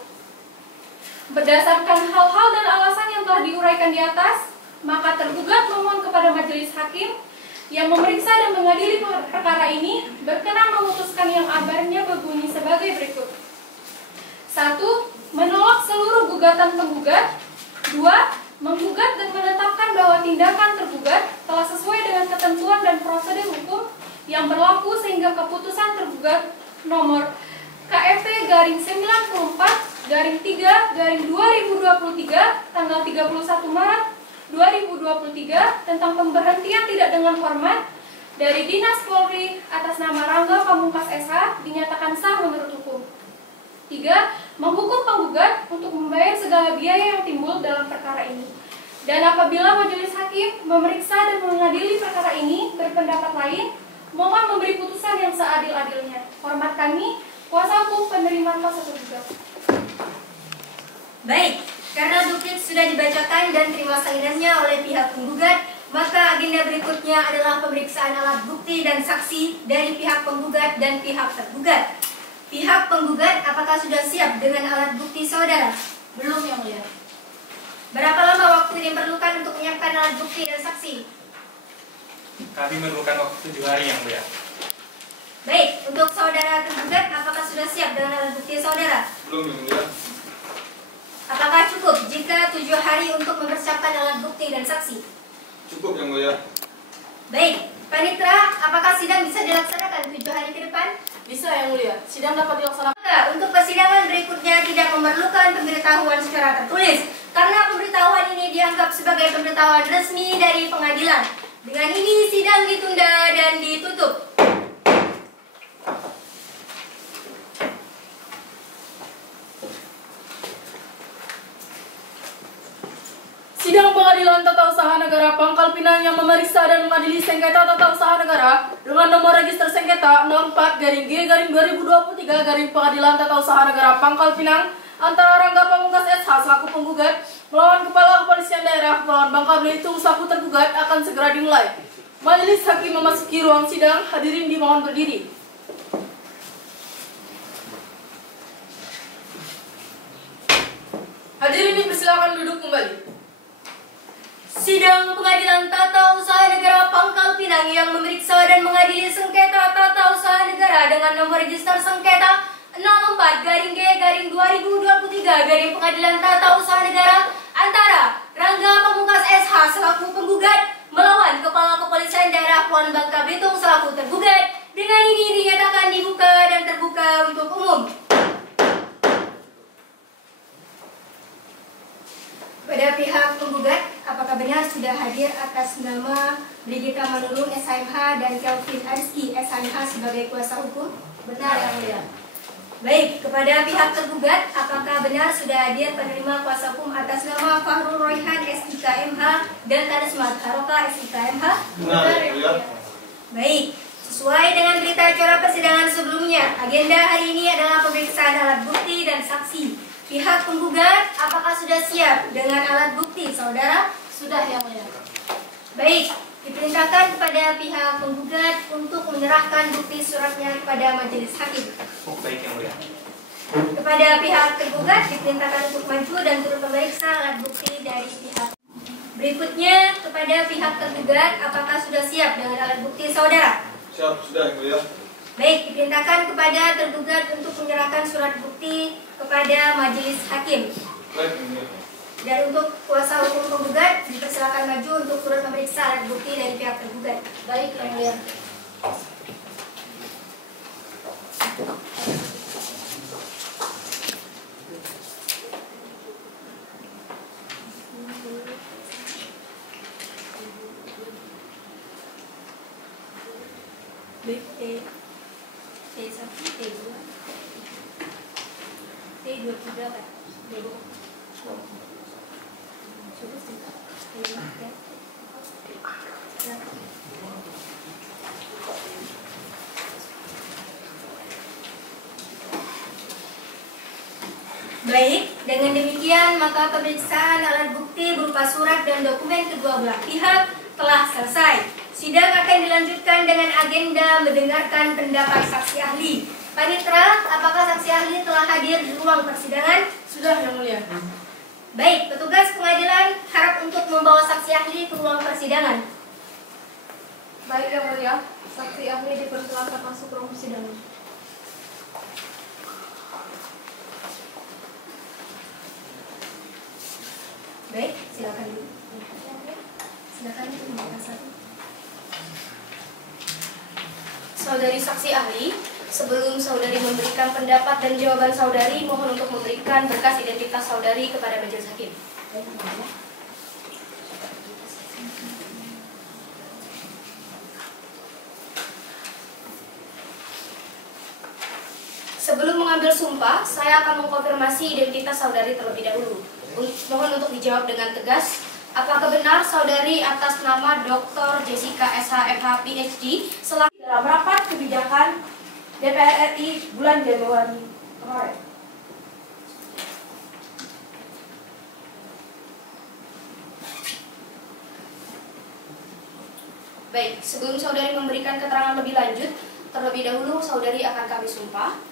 Berdasarkan hal-hal dan alasan yang telah diuraikan di atas, maka tergugat memohon kepada majelis hakim yang memeriksa dan mengadili perkara ini berkenan memutuskan yang ambarnya berbunyi sebagai berikut. 1. Menolak seluruh gugatan penggugat. 2. Menggugat dan menetapkan bahwa tindakan tergugat telah sesuai dengan ketentuan dan prosedur hukum yang berlaku sehingga keputusan tergugat nomor KFP-94-3-2023 tanggal 31 Maret 2023 tentang pemberhentian tidak dengan hormat dari Dinas Polri atas nama Rangga Pamungkas SH dinyatakan sah menurut hukum. 3. Menghukum penggugat untuk membayar segala biaya yang timbul dalam perkara ini. Dan apabila majelis hakim memeriksa dan mengadili perkara ini berpendapat lain, mohon memberi putusan yang seadil-adilnya. Hormat kami, kuasa hukum penerima kuasa tergugat. Baik, karena duplik sudah dibacakan dan terima salinannya oleh pihak penggugat, maka agenda berikutnya adalah pemeriksaan alat bukti dan saksi dari pihak penggugat dan pihak tergugat. Pihak penggugat, apakah sudah siap dengan alat bukti saudara? Belum yang mulia. Berapa lama waktu yang diperlukan untuk menyiapkan alat bukti dan saksi? Kami memerlukan waktu 7 hari yang mulia. Baik, untuk saudara tergugat, apakah sudah siap dengan alat bukti saudara? Belum yang mulia. Apakah cukup jika 7 hari untuk mempersiapkan alat bukti dan saksi? Cukup yang mulia. Baik, Panitra, apakah sidang bisa dilaksanakan 7 hari ke depan? Bisa yang mulia, sidang dapat dilaksanakan. Maka untuk persidangan berikutnya tidak memerlukan pemberitahuan secara tertulis, karena pemberitahuan ini dianggap sebagai pemberitahuan resmi dari pengadilan. Dengan ini sidang ditunda dan ditutup. Sidang Pengadilan Tata Usaha Negara Pangkal Pinang yang memeriksa dan mengadili sengketa tata usaha negara dengan nomor register sengketa 04-G-2023 Pengadilan Tata Usaha Negara Pangkal Pinang antara Rangga Pamungkas SH selaku penggugat melawan Kepala Kepolisian Daerah Kepulauan Bangka Belitung selaku tergugat akan segera dimulai. Majelis hakim memasuki ruang sidang, hadirin dimohon berdiri. Hadirin dipersilakan duduk kembali. Sidang Pengadilan Tata Usaha Negara Pangkal Pinang yang memeriksa dan mengadili sengketa tata usaha negara dengan nomor register sengketa 04-G-2023 Pengadilan Tata Usaha Negara antara Rangga Pamungkas SH selaku penggugat melawan Kepala Kepolisian Daerah Kepulauan Bangka Belitung selaku tergugat. Dengan ini dinyatakan dibuka dan terbuka untuk umum. Pada pihak penggugat, apakah benar sudah hadir atas nama Brigita Manurung SHMH dan Kelvin Ariski SHMH sebagai kuasa hukum? Benar yang mulia. Baik, kepada pihak tergugat, apakah benar sudah hadir penerima kuasa hukum atas nama Fahrul Royhan SIKMH dan Karisma Haroka SIKMH? Benar yang mulia. Baik, sesuai dengan berita acara persidangan sebelumnya, agenda hari ini adalah pemeriksaan alat bukti dan saksi. Pihak penggugat, apakah sudah siap dengan alat bukti, saudara? Sudah yang mulia. Baik, diperintahkan kepada pihak penggugat untuk menyerahkan bukti suratnya kepada majelis hakim. Baik yang mulia. Kepada pihak tergugat diperintahkan untuk maju dan turut memeriksa alat bukti dari pihak. Berikutnya, kepada pihak tergugat, apakah sudah siap dengan alat bukti, saudara? Siap, sudah yang mulia. Baik, diperintahkan kepada tergugat untuk menyerahkan surat bukti kepada majelis hakim. Baik yang mulia. Dan untuk kuasa hukum penggugat, dipersilakan maju untuk turut memeriksa alat bukti dari pihak tergugat. Baik yang mulia. T1, T2, T2 berapa? T2. Baik, dengan demikian maka pemeriksaan alat bukti berupa surat dan dokumen kedua belah pihak telah selesai. Sidang akan dilanjutkan dengan agenda mendengarkan pendapat saksi ahli. Panitra, apakah saksi ahli telah hadir di ruang persidangan? Sudah yang mulia. Baik, petugas pengadilan harap untuk membawa saksi ahli ke ruang persidangan. Baik yang mulia, saksi ahli dipersilakan masuk ke ruang persidangan. Baik, silakan dulu. Silakan untuk satu. Saudari saksi ahli, sebelum saudari memberikan pendapat dan jawaban saudari, mohon untuk memberikan berkas identitas saudari kepada majelis hakim. Sebelum mengambil sumpah, saya akan mengkonfirmasi identitas saudari terlebih dahulu. Mohon untuk dijawab dengan tegas. Apakah benar saudari atas nama Dr. Jessica SHMH PhD selaku dalam rapat kebijakan DPR RI bulan Januari kemarin? Baik, sebelum saudari memberikan keterangan lebih lanjut, terlebih dahulu saudari akan kami sumpah.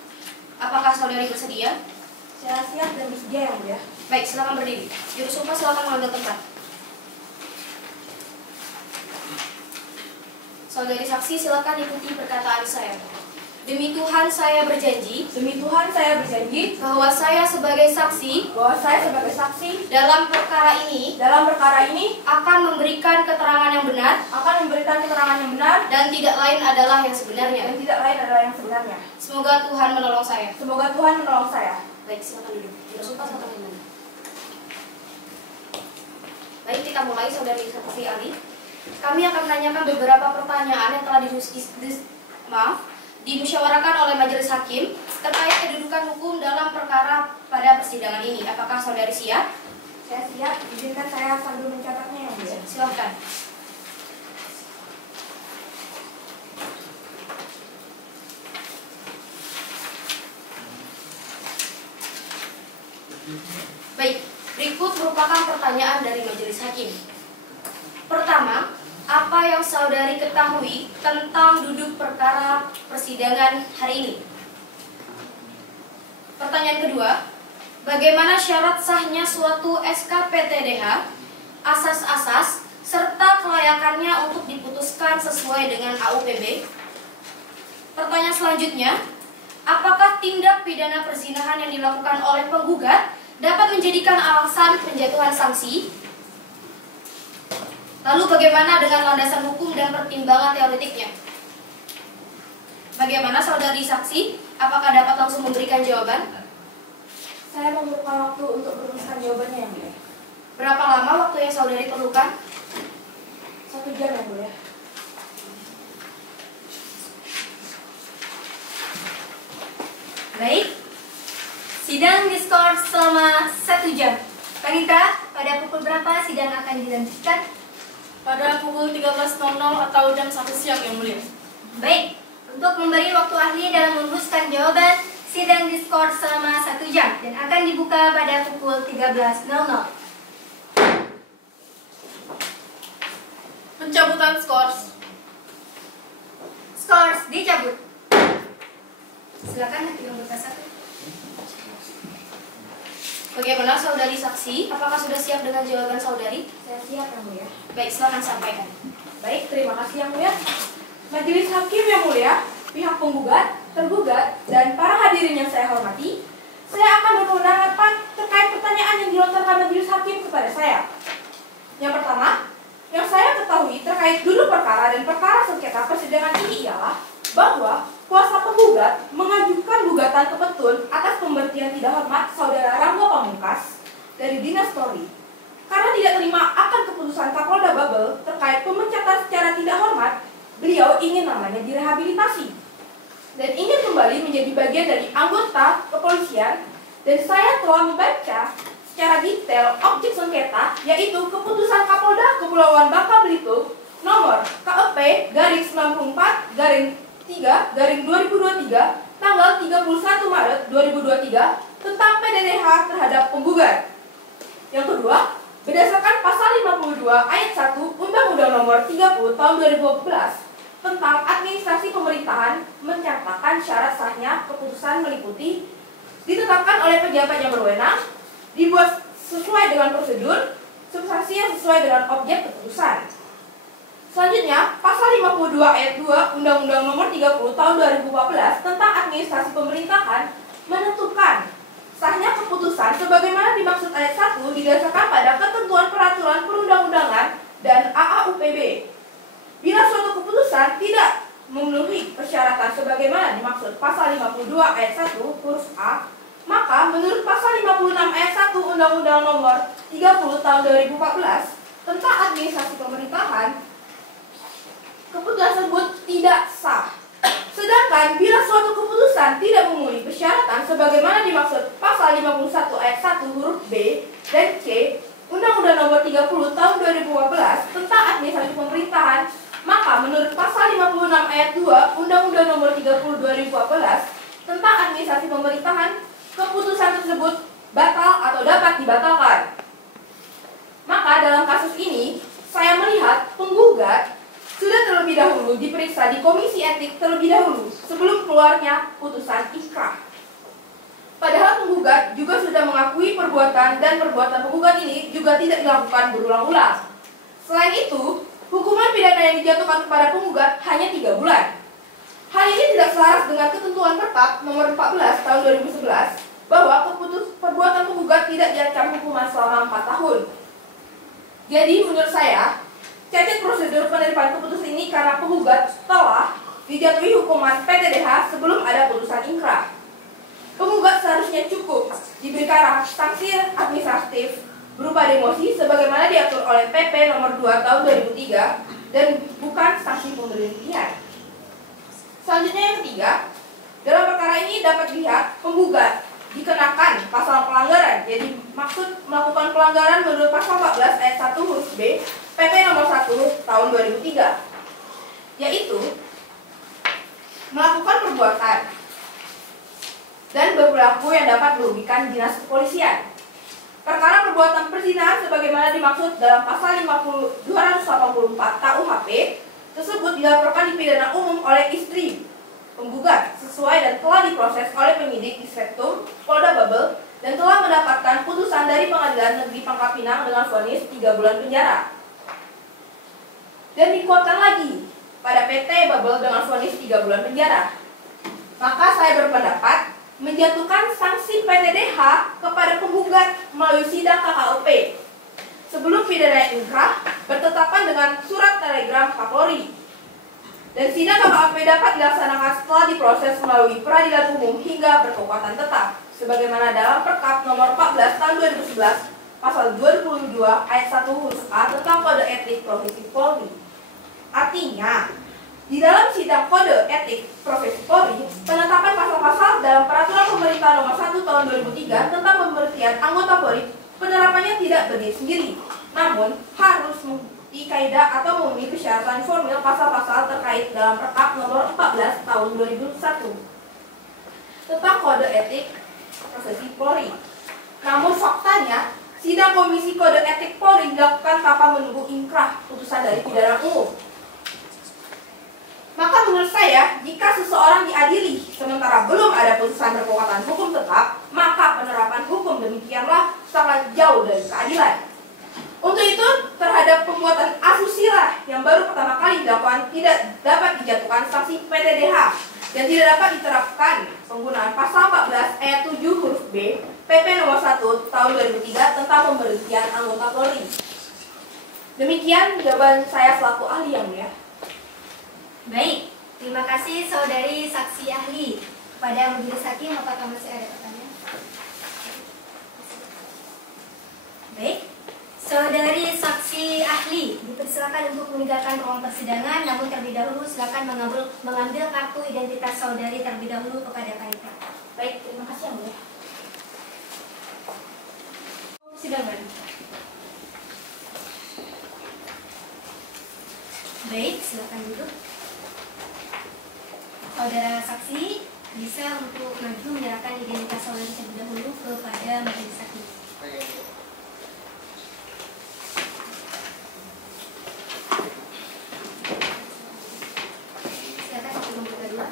Apakah saudari bersedia? Saya siap dan bersedia yang mulia. Baik, silakan berdiri. Juru sumpah silakan mengambil tempat. Saudari saksi silakan ikuti perkataan saya. Demi Tuhan saya berjanji. Demi Tuhan saya berjanji Bahwa saya sebagai saksi. bahwa saya sebagai saksi Dalam perkara ini. Akan memberikan keterangan yang benar. Dan tidak lain adalah yang sebenarnya. Semoga Tuhan menolong saya. Baik, silakan duduk. Juru sumpah silakan dimana. Baik, kita mulai saudari saksi ahli. Kami akan menanyakan beberapa pertanyaan yang telah dimusyawarakan oleh majelis hakim terkait kedudukan hukum dalam perkara pada persidangan ini. Apakah saudari siap? Saya siap. Izinkan saya sambil mencatatnya yang mulia. Silahkan. Baik, berikut merupakan pertanyaan dari majelis hakim. Pertama, apa yang saudari ketahui tentang duduk perkara persidangan hari ini? Pertanyaan kedua, bagaimana syarat sahnya suatu SKPTDH, asas-asas, serta kelayakannya untuk diputuskan sesuai dengan AUPB? Pertanyaan selanjutnya, apakah tindak pidana perzinahan yang dilakukan oleh penggugat dapat menjadikan alasan penjatuhan sanksi? Lalu bagaimana dengan landasan hukum dan pertimbangan teoretiknya? Bagaimana saudari saksi? Apakah dapat langsung memberikan jawaban? Saya memerlukan waktu untuk merumuskan jawabannya yang mulia. Berapa lama waktu yang saudari perlukan? 1 jam yang mulia. Baik, sidang diskors selama 1 jam. Panitra, pada pukul berapa sidang akan dilanjutkan? Pada pukul 13.00 atau jam 1 siang yang mulia. Baik, untuk memberi waktu ahli dalam merumuskan jawaban, sidang diskors selama 1 jam dan akan dibuka pada pukul 13.00. Pencabutan skors. Skors dicabut. Silakan hakim anggota 1. Bagaimana saudari saksi? Apakah sudah siap dengan jawaban saudari? Saya siap yang mulia. Baik, silakan sampaikan. Baik, terima kasih yang mulia. Majelis hakim yang mulia, pihak penggugat, tergugat, dan para hadirin yang saya hormati, saya akan berpendapat terkait pertanyaan yang dilontarkan majelis hakim kepada saya. Yang pertama, yang saya ketahui terkait duduk perkara dan perkara sengketa persidangan ini ialah bahwa kuasa penggugat mengajukan gugatan ke petun atas pemberhentian tidak hormat saudara Rangga Pamungkas dari Dinas Polri karena tidak terima akan keputusan Kapolda Babel terkait pemecatan secara tidak hormat. Beliau ingin namanya direhabilitasi dan ingin kembali menjadi bagian dari anggota kepolisian, dan saya telah membaca secara detail objek sengketa, yaitu keputusan Kapolda Kepulauan Bangka Belitung nomor KEP-94-3/2023 tanggal 31 Maret 2023 tentang PDDH terhadap penggugat. Yang kedua, berdasarkan pasal 52 ayat 1 Undang-Undang nomor 30 tahun 2012 tentang administrasi pemerintahan mencatatkan syarat sahnya keputusan meliputi ditetapkan oleh pejabat yang berwenang, dibuat sesuai dengan prosedur, substansi yang sesuai dengan objek keputusan. Selanjutnya, pasal 52 ayat 2 Undang-Undang nomor 30 tahun 2014 tentang administrasi pemerintahan menentukan sahnya keputusan sebagaimana dimaksud ayat 1 didasarkan pada ketentuan peraturan perundang-undangan dan AAUPB. Bila suatu keputusan tidak memenuhi persyaratan sebagaimana dimaksud pasal 52 ayat 1 huruf A, maka menurut pasal 56 ayat 1 Undang-Undang nomor 30 tahun 2014 tentang administrasi pemerintahan, keputusan tersebut tidak sah. Sedangkan bila suatu keputusan tidak memenuhi persyaratan sebagaimana dimaksud pasal 51 ayat 1 huruf B dan C Undang-Undang nomor 30 tahun 2015 tentang administrasi pemerintahan, maka menurut pasal 56 ayat 2 Undang-Undang nomor 30 2014 tentang administrasi pemerintahan, keputusan tersebut batal atau dapat dibatalkan. Maka dalam kasus ini, saya melihat penggugat sudah terlebih dahulu diperiksa di Komisi Etik terlebih dahulu sebelum keluarnya putusan ikrah. Padahal penggugat juga sudah mengakui perbuatan dan perbuatan penggugat ini juga tidak dilakukan berulang-ulang. Selain itu, hukuman pidana yang dijatuhkan kepada penggugat hanya 3 bulan. Hal ini tidak selaras dengan ketentuan Perkap nomor 14 tahun 2011 bahwa perbuatan penggugat tidak diancam hukuman selama 4 tahun. Jadi menurut saya, cacat prosedur penerimaan keputusan ini karena penggugat telah dijatuhi hukuman PTDH sebelum ada putusan ingkrah. Penggugat seharusnya cukup diberikan sanksi administratif berupa demosi sebagaimana diatur oleh PP nomor 2 tahun 2003 dan bukan sanksi pemberhentian. Selanjutnya yang ketiga, dalam perkara ini dapat dilihat penggugat dikenakan pasal pelanggaran, jadi maksud melakukan pelanggaran menurut pasal 14 ayat 1 huruf B PP nomor 1 tahun 2003, yaitu melakukan perbuatan dan berperilaku yang dapat merugikan dinas kepolisian. Perkara perbuatan perzinahan sebagaimana dimaksud dalam pasal 284 KUHP tersebut dilaporkan dipidana umum oleh istri penggugat sesuai dan telah diproses oleh penyidik Diskretum Polda Babel dan telah mendapatkan putusan dari Pengadilan Negeri Pangkal Pinang dengan vonis 3 bulan penjara. Dan dikuatkan lagi pada PT Babel dengan vonis 3 bulan penjara. Maka saya berpendapat menjatuhkan sanksi PTDH kepada penggugat melalui sidang KKUP sebelum pidana ingkrah bertetapan dengan surat telegram Kapolri. Dan sidang KKUP dapat dilaksanakan setelah diproses melalui peradilan umum hingga berkekuatan tetap sebagaimana dalam Perkap nomor 14 tahun 2011 pasal 22 ayat 1 huruf A tentang kode etik Provinsi Polri. Artinya, Di dalam sidang kode etik profesi Polri, penetapan pasal-pasal dalam Peraturan Pemerintah Nomor 1 Tahun 2003 tentang pemberhentian anggota Polri penerapannya tidak berdiri sendiri, namun harus mengikuti kaidah atau memenuhi persyaratan formil pasal-pasal terkait dalam Perkap Nomor 14 Tahun 2001 tentang kode etik profesi Polri. Namun faktanya, sidang Komisi Kode Etik Polri dilakukan tanpa menunggu inkrah putusan dari pidana umum. Maka menurut saya, jika seseorang diadili sementara belum ada putusan berkekuatan hukum tetap, maka penerapan hukum demikianlah sangat jauh dari keadilan. Untuk itu, terhadap perbuatan asusila yang baru pertama kali dilakukan tidak dapat dijatuhkan sanksi PTDH dan tidak dapat diterapkan penggunaan pasal 14 ayat 7 huruf B PP nomor 1 tahun 2003 tentang pemberhentian anggota Polri. Demikian jawaban saya selaku ahli yang mulia. Baik, terima kasih saudari saksi ahli. Kepada majelis hakim, apakah masih ada pertanyaan? Baik, saudari saksi ahli dipersilakan untuk meninggalkan ruang persidangan, namun terlebih dahulu silakan mengambil kartu identitas saudari terlebih dahulu kepada panitia. Baik, terima kasih yang mulia. Persidangan. Baik, silakan duduk. Saudara saksi bisa untuk maju menyerahkan identitas saudari terlebih dahulu kepada majelis hakim. Silakan untuk membuka dua.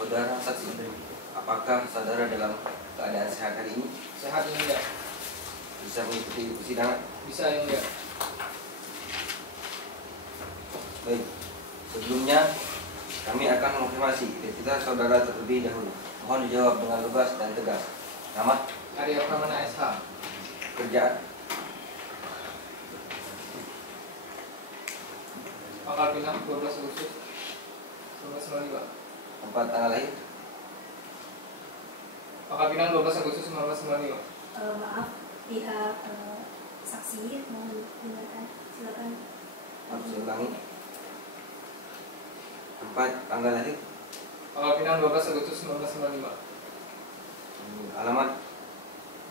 Saudara saksi, apakah saudara dalam keadaan sehat hari ini? Sehat yang mulia. Bisa mengikuti persidangan? Bisa yang mulia. Baik, sebelumnya kami akan mengonfirmasi identitas saudara terlebih dahulu. Mohon dijawab dengan lugas dan tegas. Nama? Arya Pramana SH. Kerjaan? Pangkal Pinang 12 Agustus 1995. Tempat tanggal lahir? Pangkal Pinang 12 Agustus 1995. Maaf, pihak saksi mohon dengarkan. Silakan. Maaf, saya ulangi. Tempat tanggal lahir? Pangkal Pinang 12 Agustus 1995. Alamat?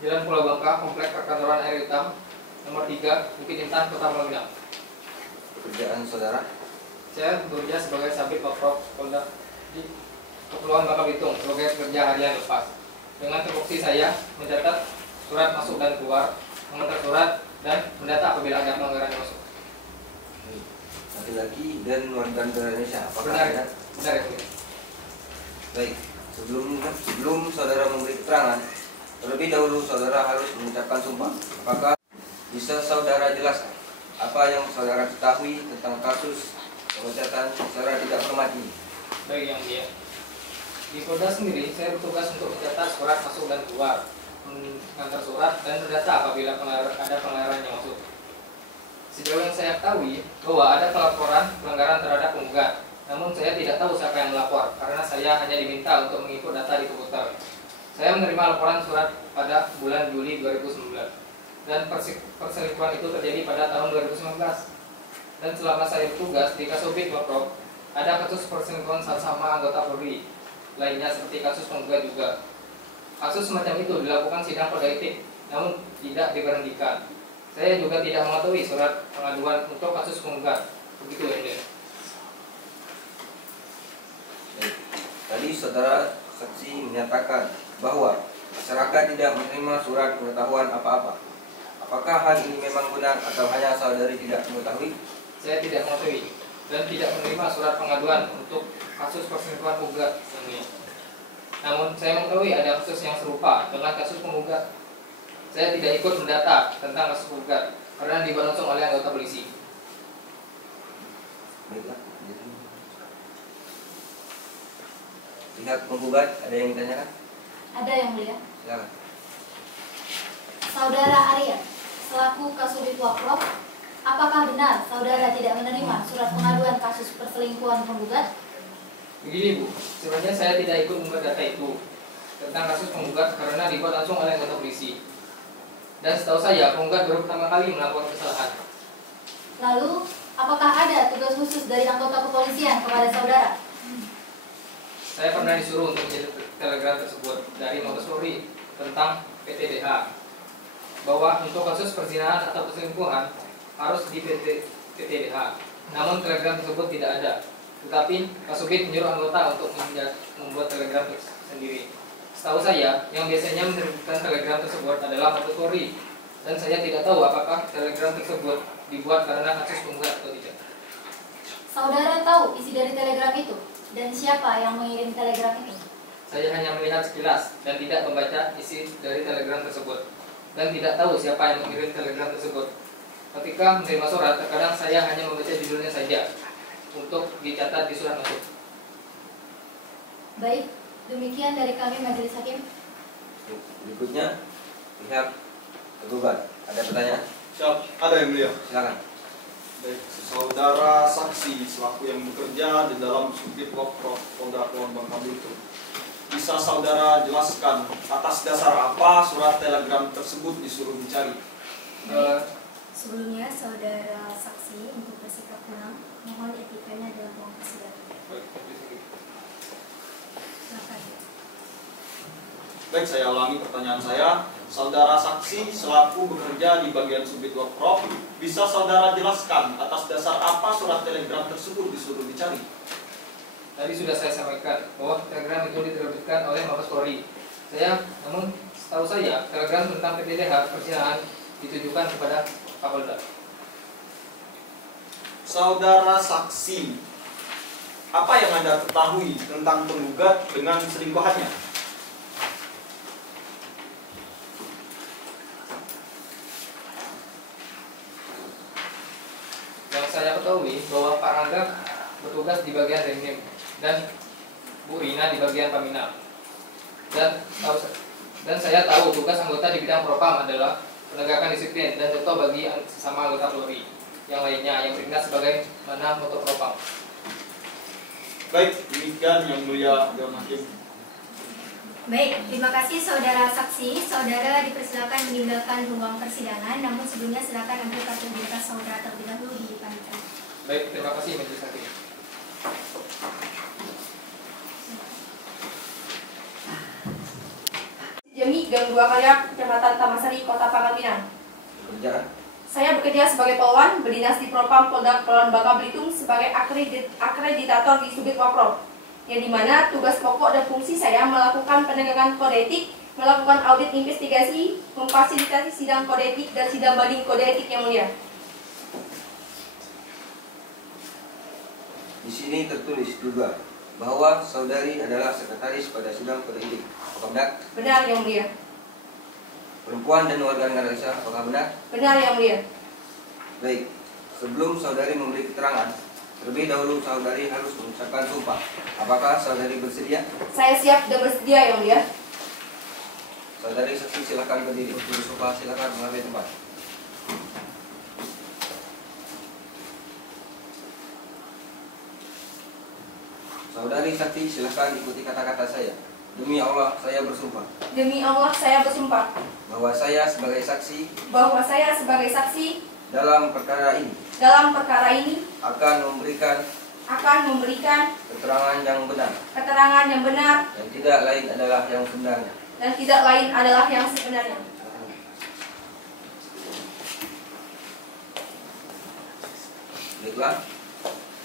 Jalan Pulau Bangka, Komplek Perkantoran Air Hitam, nomor 3, Bukit Intan, Kota Pulau Pinang. Pekerjaan saudara? Saya bekerja sebagai Sabit Paprok Polda di Kepulauan Bangka Belitung sebagai pekerja harian lepas. Dengan tupoksi saya mencatat surat masuk dan keluar, mengantar surat dan mendata apabila ada pelanggaran yang masuk. Laki-laki dan warga negara Indonesia. Apakah Benar, ada? benar ya, mulia. Baik, sebelum saudara memberi keterangan, terlebih dahulu saudara harus mengucapkan sumpah. Apakah bisa saudara jelaskan apa yang saudara ketahui tentang kasus pemecatan secara tidak hormat ini? Baik yang mulia. Di Polda sendiri, saya bertugas untuk mencatat surat masuk dan keluar, mengantar surat dan mendata apabila ada pelanggaran yang masuk. Sejauh yang saya ketahui bahwa ada pelaporan pelanggaran terhadap penggugat, namun saya tidak tahu siapa yang melapor karena saya hanya diminta untuk mengikut data di komputer. Saya menerima laporan surat pada bulan Juli 2019 dan perselingkuhan itu terjadi pada tahun 2019. Dan selama saya bertugas di Kasubit Baprok, ada kasus perselingkuhan sama anggota Polri lainnya seperti kasus penggugat juga. Kasus semacam itu dilakukan sidang kode etik, namun tidak diberhentikan. Saya juga tidak mengetahui surat pengaduan untuk kasus penggugat. Begitu ya, mulia. Baik. Tadi saudara saksi menyatakan bahwa masyarakat tidak menerima surat pengetahuan apa-apa. Apakah hal ini memang benar atau hanya saudari tidak mengetahui? Saya tidak mengetahui dan tidak menerima surat pengaduan untuk kasus perselingkuhan penggugat yang mulia. Namun saya mengetahui ada kasus yang serupa dengan kasus penggugat. Saya tidak ikut mendata tentang kasus penggugat karena dibantu oleh anggota polisi. Baiklah. Pihak penggugat ada yang ditanyakan? Ada yang mulia. Silakan. Saudara Arya, selaku Kasubit Waprov, apakah benar saudara tidak menerima surat pengaduan kasus perselingkuhan penggugat? Begini Bu, sebenarnya saya tidak ikut membuat data itu tentang kasus penggugat karena dibuat langsung oleh anggota polisi. Dan setahu saya, penggugat baru pertama kali melakukan kesalahan. Lalu, apakah ada tugas khusus dari anggota kepolisian kepada saudara? Saya pernah disuruh untuk menjadi telegram tersebut dari Mabes Polri tentang PTDH bahwa untuk kasus perzinahan atau perselingkuhan harus di PTDH. Namun telegram tersebut tidak ada. Tetapi Kasubit menyuruh anggota untuk membuat telegram sendiri. Setahu saya, yang biasanya menerbitkan telegram tersebut adalah Mabes Polri, dan saya tidak tahu apakah telegram tersebut dibuat karena kasus penggugat atau tidak. Saudara tahu isi dari telegram itu? Dan siapa yang mengirim telegram itu? Saya hanya melihat sekilas dan tidak membaca isi dari telegram tersebut, dan tidak tahu siapa yang mengirim telegram tersebut. Ketika menerima surat, terkadang saya hanya membaca judulnya saja untuk dicatat di surat masuk. Baik, demikian dari kami Majelis Hakim. Berikutnya pihak tergugat. Ada pertanyaan? Siap, ada yang mulia. Silakan. Baik, saudara saksi selaku yang bekerja di dalam Subdit Waprov Polda Kepulauan Bangka Belitung, bisa saudara jelaskan atas dasar apa surat telegram tersebut disuruh dicari? Sebelumnya, saudara saksi untuk bersikap tenang, mohon etikanya dalam ruang persidangan. Silakan. Baik, saya ulangi pertanyaan saya. Saudara saksi selaku bekerja di bagian Subdit Waprov, bisa saudara jelaskan atas dasar apa surat telegram tersebut disuruh dicari? Tadi sudah saya sampaikan bahwa telegram itu diterbitkan oleh Mabes Polri. Namun setahu saya, telegram tentang PTDH perzinahan ditujukan kepada Kapolda. Saudara saksi, apa yang Anda ketahui tentang penggugat dengan selingkuhannya? Yang saya ketahui bahwa Pak Rangga bertugas di bagian Remim dan Bu Rina di bagian Paminal. Dan saya tahu tugas anggota di bidang propam adalah penegakan disiplin dan contoh bagi sesama anggota Polri yang lainnya yang bertindak sebagai mana motor propam. Baik, demikian yang mulia Dewan Hakim. Baik, terima kasih saudara saksi. Saudara dipersilakan meninggalkan ruang persidangan, namun sebelumnya silakan ambil kartu identitas saudara terlebih dahulu di panitia. Baik, terima kasih Majelis Hakim. Jemi, Gang 2 Kalyak, Kecamatan Tamasari, Kota Pangkal Pinang. Pekerjaan. Saya bekerja sebagai polwan, berdinas di Propam Polda Kepulauan Bangka Belitung sebagai akreditator di Subdit Waprov, yang dimana tugas pokok dan fungsi saya melakukan penegakan kode etik, melakukan audit investigasi, memfasilitasi sidang kode etik dan sidang banding kode etik yang mulia. Di sini tertulis juga bahwa saudari adalah sekretaris pada sidang kode etik. Apakah benar? Benar yang mulia. Perempuan dan warga negara Indonesia, apakah benar? Benar yang mulia. Baik, sebelum saudari memberi keterangan, terlebih dahulu saudari harus mengucapkan sumpah. Apakah saudari bersedia? Saya siap dan bersedia yang mulia. Saudari saksi silakan berdiri. Guru sumpah silakan mengambil tempat. Saudari saksi silakan ikuti kata-kata saya. Demi Allah saya bersumpah Demi Allah saya bersumpah bahwa saya sebagai saksi dalam perkara ini akan memberikan keterangan yang benar dan tidak lain adalah yang sebenarnya. Baiklah,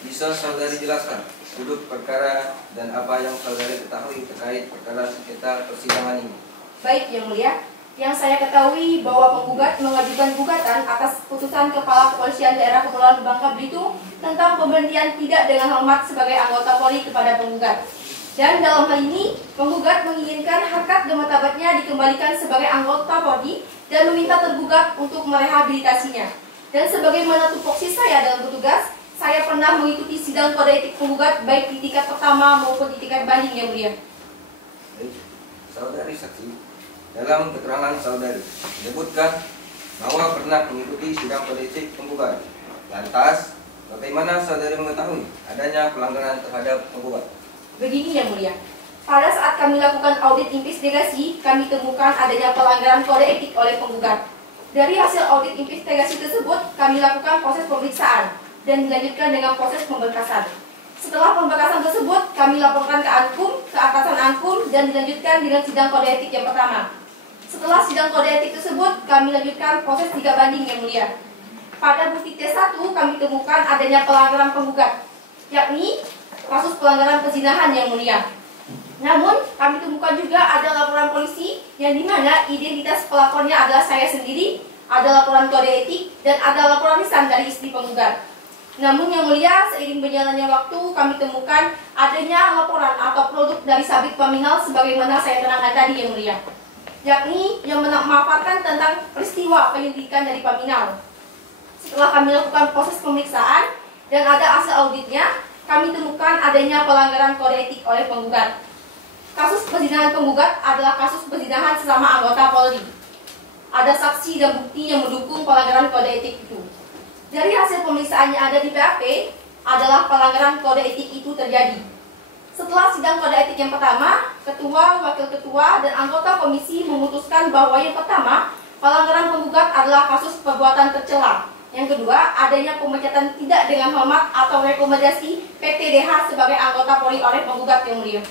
bisa saudari jelaskan duduk perkara dan apa yang saudari ketahui terkait perkara sengketa persidangan ini? Baik yang mulia, yang saya ketahui bahwa penggugat mengajukan gugatan atas putusan Kepala Kepolisian Daerah Kepulauan Bangka Belitung tentang pemberhentian tidak dengan hormat sebagai anggota Polri kepada penggugat. Dan dalam hal ini, penggugat menginginkan harkat dan martabatnya dikembalikan sebagai anggota Polri dan meminta tergugat untuk merehabilitasinya. Dan sebagaimana tupoksi saya dalam bertugas, saya pernah mengikuti sidang kode etik penggugat baik di tingkat pertama maupun di tingkat banding yang mulia. Baik, saudari saksi, dalam keterangan saudari menyebutkan bahwa pernah mengikuti sidang kode etik penggugat. Lantas, bagaimana saudari mengetahui adanya pelanggaran terhadap penggugat? Begini Yang Mulia, pada saat kami lakukan audit investigasi, kami temukan adanya pelanggaran kode etik oleh penggugat. Dari hasil audit investigasi tersebut, kami lakukan proses pemeriksaan dan dilanjutkan dengan proses pemberkasan. Setelah pemberkasan tersebut, kami laporkan ke Ankum, ke atasan Ankum, dan dilanjutkan dengan sidang kode etik yang pertama. Setelah sidang kode etik tersebut, kami lanjutkan proses 3 banding Yang Mulia. Pada bukti T1, kami temukan adanya pelanggaran penggugat, yakni kasus pelanggaran perzinahan Yang Mulia. Namun, kami temukan juga ada laporan polisi yang dimana identitas pelapornya adalah saya sendiri, ada laporan kode etik, dan ada laporan lisan dari istri penggugat. Namun Yang Mulia, seiring berjalannya waktu, kami temukan adanya laporan atau produk dari sabit paminal sebagaimana saya terangkan tadi Yang Mulia, yakni yang memaparkan tentang peristiwa penyelidikan dari paminal. Setelah kami lakukan proses pemeriksaan dan ada hasil auditnya, kami temukan adanya pelanggaran kode etik oleh penggugat. Kasus perzinahan penggugat adalah kasus perzinahan sesama anggota Polri. Ada saksi dan bukti yang mendukung pelanggaran kode etik itu. Dari hasil pemeriksaan yang ada di BAP adalah pelanggaran kode etik itu terjadi. Setelah sidang kode etik yang pertama, ketua, wakil ketua, dan anggota komisi memutuskan bahwa yang pertama, pelanggaran penggugat adalah kasus perbuatan tercela. Yang kedua, adanya pemecatan tidak dengan hormat atau rekomendasi PTDH sebagai anggota Polri oleh penggugat Yang Mulia.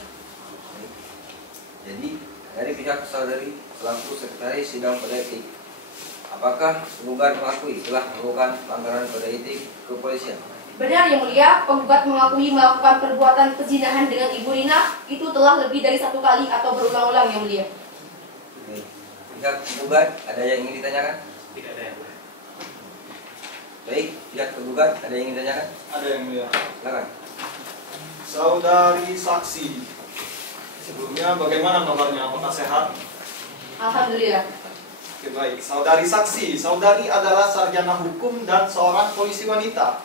Jadi, dari pihak saudari selaku sekretaris sidang kode etik, apakah penggugat mengakui telah melakukan pelanggaran kode etik kepolisian? Benar Yang Mulia, penggugat mengakui melakukan perbuatan perzinahan dengan Ibu Rina itu telah lebih dari 1 kali atau berulang-ulang Yang Mulia. Pihak penggugat ada yang ingin ditanyakan? Tidak ada yang mulia. Baik, pihak penggugat ada yang ingin ditanyakan? Ada Yang Mulia. Silakan. Saudari saksi, sebelumnya bagaimana kabarnya? Apakah sehat? Alhamdulillah. Oke, baik. Saudari saksi, saudari adalah sarjana hukum dan seorang polisi wanita.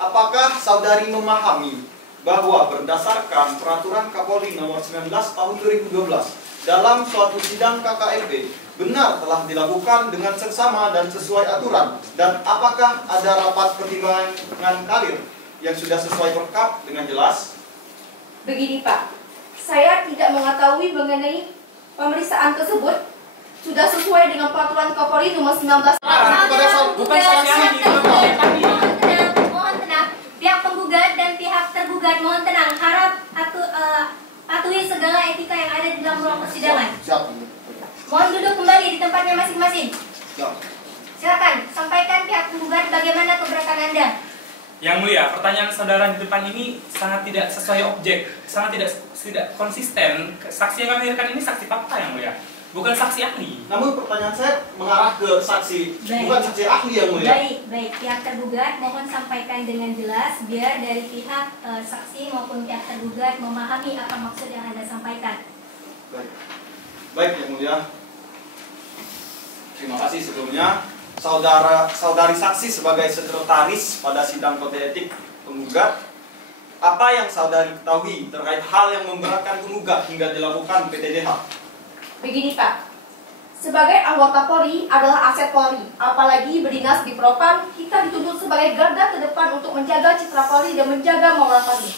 Apakah saudari memahami bahwa berdasarkan peraturan Kapolri nomor 19 tahun 2012 dalam suatu sidang KKEP benar telah dilakukan dengan seksama dan sesuai aturan, dan apakah ada rapat pertimbangan karir yang sudah sesuai lengkap dengan jelas? Begini Pak, saya tidak mengetahui mengenai pemeriksaan tersebut sudah sesuai dengan peraturan Kapolri nomor 19. Bukan saksi ahli. Mohon tenang, pihak penggugat dan pihak tergugat mohon tenang, harap patuhi segala etika yang ada di dalam ruang persidangan. Siap. Mohon duduk kembali di tempatnya masing-masing. Siap. Silakan sampaikan pihak penggugat bagaimana keberatan Anda. Yang Mulia, pertanyaan saudara di depan ini sangat tidak sesuai objek, sangat tidak konsisten. Saksi yang kami hadirkan ini saksi fakta Yang Mulia, bukan saksi ahli. Namun pertanyaan saya mengarah ke saksi, Baik. bukan saksi ahli Yang Mulia. Baik, pihak tergugat mohon sampaikan dengan jelas biar dari pihak saksi maupun pihak tergugat memahami apa maksud yang Anda sampaikan. Baik Yang Mulia. Terima kasih sebelumnya. Saudari saksi sebagai sekretaris pada sidang kode etik penggugat, apa yang saudari ketahui terkait hal yang memberatkan penggugat hingga dilakukan PTDH? Begini Pak, sebagai anggota Polri adalah aset Polri, apalagi berdinas di Propam, kita dituntut sebagai garda terdepan untuk menjaga citra Polri dan menjaga moral Polri.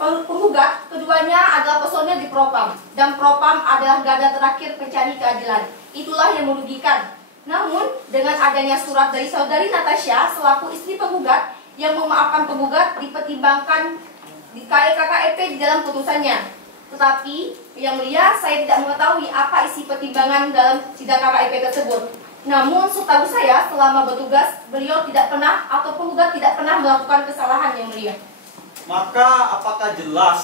Penggugat keduanya adalah personel di Propam, dan Propam adalah garda terakhir pencari keadilan. Itulah yang merugikan. Namun, dengan adanya surat dari saudari Natasha selaku istri penggugat yang memaafkan penggugat dipertimbangkan di KKEP di dalam putusannya. Tetapi, Yang Mulia, saya tidak mengetahui apa isi pertimbangan dalam sidang KKEP tersebut. Namun, setahu saya, selama bertugas, beliau tidak pernah atau penggugat tidak pernah melakukan kesalahan Yang Mulia. Maka apakah jelas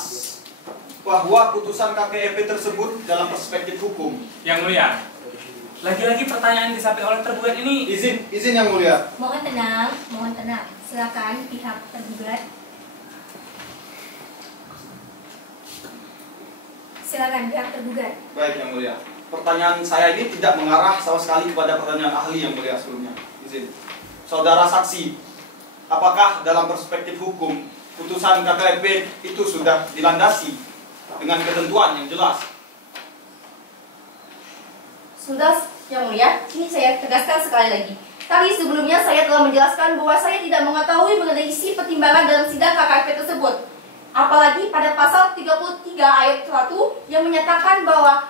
bahwa putusan KKEP tersebut dalam perspektif hukum? Yang Mulia, lagi-lagi pertanyaan disampaikan oleh tergugat ini. Izin Yang Mulia. Mohon tenang. Silakan pihak tergugat. Silakan pihak tergugat. Baik Yang Mulia. Pertanyaan saya ini tidak mengarah sama sekali kepada pertanyaan ahli Yang Mulia sebelumnya. Izin. Saudara saksi, apakah dalam perspektif hukum putusan KKEP itu sudah dilandasi dengan ketentuan yang jelas? Sudah Yang mulia, ini saya tegaskan sekali lagi. Tadi sebelumnya saya telah menjelaskan bahwa saya tidak mengetahui mengenai isi pertimbangan dalam sidang KKP tersebut. Apalagi pada pasal 33 ayat 1 yang menyatakan bahwa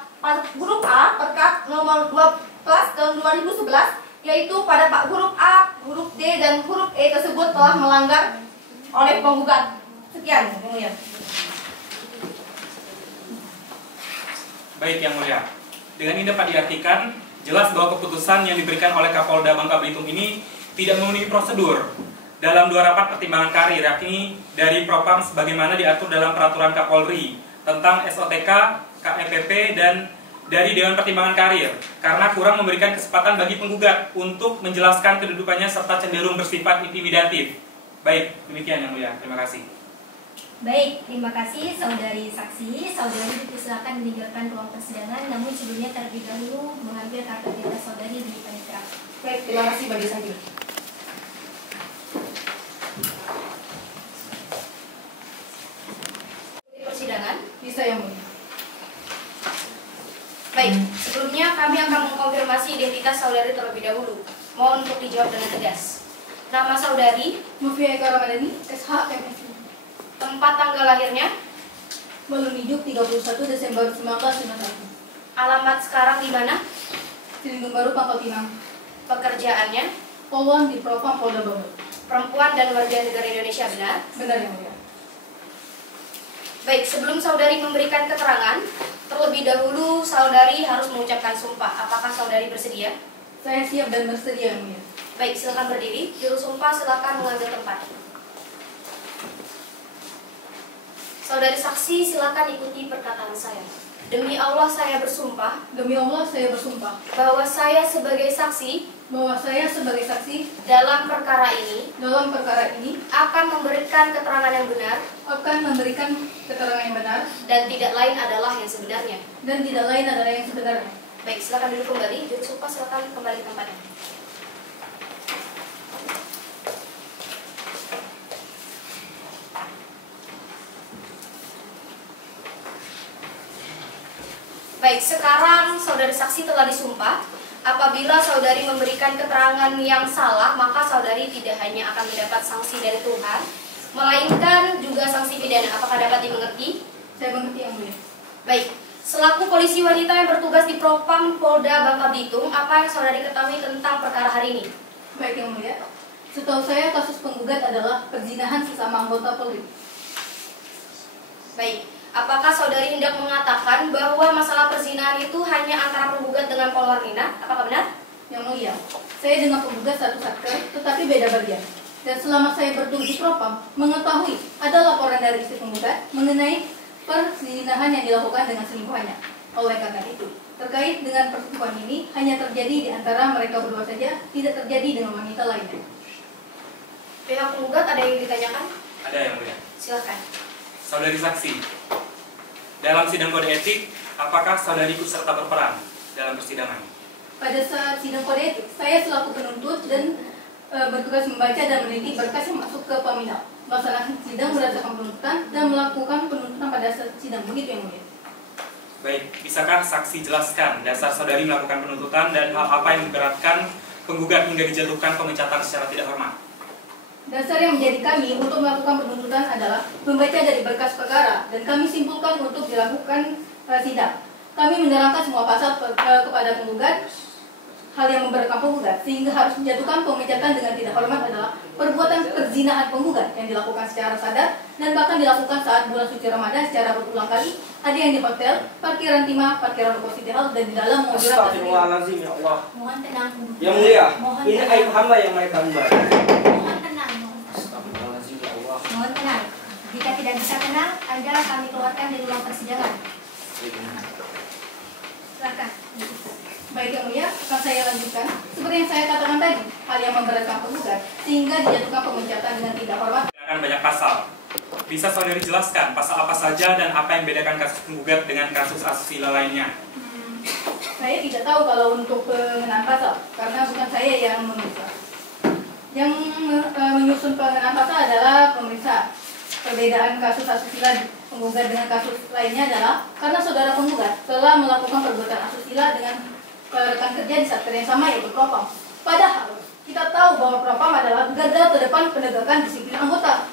huruf A Perkap nomor 12 tahun 2011, yaitu pada huruf A, huruf D, dan huruf E tersebut telah melanggar oleh penggugat. Sekian, Yang Mulia. Baik, Yang Mulia. Dengan ini dapat diartikan jelas bahwa keputusan yang diberikan oleh Kapolda Bangka Belitung ini tidak memenuhi prosedur dalam 2 rapat pertimbangan karir, yakni dari Propam sebagaimana diatur dalam Peraturan Kapolri tentang SOTK, KEPP, dan dari Dewan Pertimbangan Karir, karena kurang memberikan kesempatan bagi penggugat untuk menjelaskan kedudukannya serta cenderung bersifat intimidatif. Baik, demikian Yang Mulia. Terima kasih. Baik, terima kasih saudari saksi. Saudari dipersilakan meninggalkan ruang persidangan, namun sebelumnya terlebih dahulu mengambil kartu identitas saudari di panitia. Baik, terima kasih bagi saja. Persidangan. Bisa Yang Mulia. Baik, sebelumnya kami akan mengkonfirmasi identitas saudari terlebih dahulu. Mohon untuk dijawab dengan tegas. Nama saudari, Mufia Eka Ramadhani, SH, MSI. tempat tanggal lahirnya, Balun Hidup 31 Desember 1991. alamat sekarang di mana, Cilindung Baru, Pangkal Pinang. pekerjaannya, Polwan di Propam Polda Bogor. perempuan dan warga negara Indonesia, benar? Benar Yang Mulia. Baik, sebelum saudari memberikan keterangan, terlebih dahulu saudari harus mengucapkan sumpah. Apakah saudari bersedia? Saya siap dan bersedia Yang Mulia. Baik, silakan berdiri. Juru sumpah silakan mengambil tempat. Saudari saksi, silakan ikuti perkataan saya. Demi Allah saya bersumpah Demi Allah saya bersumpah bahwa saya sebagai saksi bahwa saya sebagai saksi dalam perkara ini dalam perkara ini akan memberikan keterangan yang benar akan memberikan keterangan yang benar dan tidak lain adalah yang sebenarnya. dan tidak lain adalah yang sebenarnya. Baik, silakan duduk kembali. Juru sumpah silakan kembali ke tempatnya. Baik, sekarang saudari saksi telah disumpah. Apabila saudari memberikan keterangan yang salah, maka saudari tidak hanya akan mendapat sanksi dari Tuhan, melainkan juga sanksi pidana. Apakah dapat dimengerti? Saya mengerti Yang Mulia. Baik, selaku polisi wanita yang bertugas di Propam Polda Bangka Belitung, apa yang saudari ketahui tentang perkara hari ini? Baik Yang Mulia. Setahu saya kasus penggugat adalah perzinahan sesama anggota Polri. Baik, apakah saudari hendak mengatakan bahwa masalah perzinahan itu hanya antara penggugat dengan Polwarnina? Apakah benar? Yang Mulia, saya dengan penggugat satu satker, tetapi beda bagian. Dan selama saya bertugas di Propam, mengetahui ada laporan dari istri penggugat mengenai perzinahan yang dilakukan dengan selingkuhannya. Oleh karena itu, terkait dengan perselingkuhan ini hanya terjadi di antara mereka berdua saja, tidak terjadi dengan wanita lainnya. Pihak penggugat ada yang ditanyakan? Ada Yang Mulia. Silakan. Saudari saksi, dalam sidang kode etik, apakah saudari ikut serta berperan dalam persidangan? Pada saat sidang kode etik, saya selaku penuntut dan bertugas membaca dan meneliti berkas yang masuk ke peminat, melaksanakan sidang berdasarkan penuntutan dan melakukan penuntutan pada saat sidang. Begitu Yang Mulia. Baik, bisakah saksi jelaskan dasar saudari melakukan penuntutan dan hal apa yang memberatkan penggugat hingga dijatuhkan pemecatan secara tidak hormat? Dasar yang menjadi kami untuk melakukan penuntutan adalah membaca dari berkas perkara dan kami simpulkan untuk dilakukan sidang. Kami menerangkan semua pasal kepada penggugat, hal yang memberatkan penggugat sehingga harus menjatuhkan pemecatan dengan tidak hormat adalah perbuatan perzinahan penggugat yang dilakukan secara sadar dan bahkan dilakukan saat bulan suci Ramadan secara berulang kali. Ada yang di hotel, parkiran timah, parkiran ruko City Hall, dan di dalam mobil. Astagfirullahaladzim, ya Allah. Mohon tenang. Yang Mulia, Mohon ini tenang. aib hamba yang mereka hamba. Mohon tenang. Astagfirullahaladzim, ya Allah. Mohon tenang. Jika tidak bisa tenang, Anda kami keluarkan dari ruang persidangan. Silakan. Baik Yang Mulia, akan saya lanjutkan. Seperti yang saya katakan tadi, hal yang memberatkan penggugat sehingga dijatuhkan pemecatan dengan tidak hormat. Akan banyak pasal. Bisa saudari jelaskan pasal apa saja dan apa yang membedakan kasus penggugat dengan kasus asusila lainnya? Saya tidak tahu kalau untuk pengenaan pasal, karena bukan saya yang memeriksa. Yang menyusun pengenaan pasal adalah pemeriksa. Perbedaan kasus asusila penggugat dengan kasus lainnya adalah karena saudara penggugat telah melakukan perbuatan asusila dengan rekan kerja di sektor yang sama yaitu propam. Padahal kita tahu bahwa propam adalah garda terdepan penegakan disiplin anggota.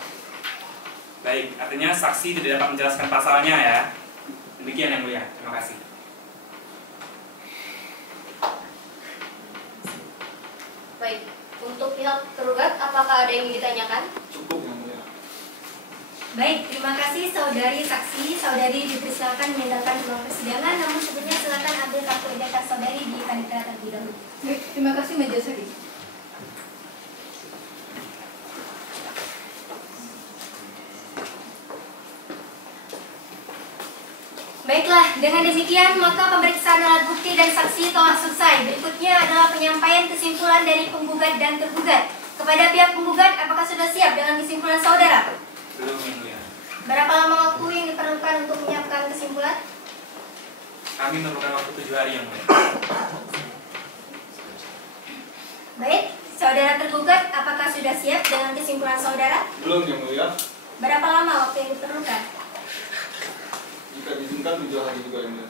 Baik, artinya saksi tidak dapat menjelaskan pasalnya ya. Demikian yang mulia. Terima kasih. Baik, untuk pihak tergugat apakah ada yang ditanyakan? Cukup yang mulia. Baik, terima kasih saudari saksi. Saudari dipersilakan meninggalkan ruang persidangan. Namun sebelumnya silakan ambil kartu identitas saudari di panitia terlebih dahulu. Baik, terima kasih Majelis Hakim. Baiklah, dengan demikian maka pemeriksaan alat bukti dan saksi telah selesai. Berikutnya adalah penyampaian kesimpulan dari penggugat dan tergugat. Kepada pihak penggugat, apakah sudah siap dengan kesimpulan saudara? Belum yang mulia. Berapa lama waktu yang diperlukan untuk menyiapkan kesimpulan? Kami memerlukan waktu 7 hari yang mulia. Baik, saudara tergugat, apakah sudah siap dengan kesimpulan saudara? Belum yang mulia. Berapa lama waktu yang diperlukan? Jika diizinkan 7 hari juga yang mulia.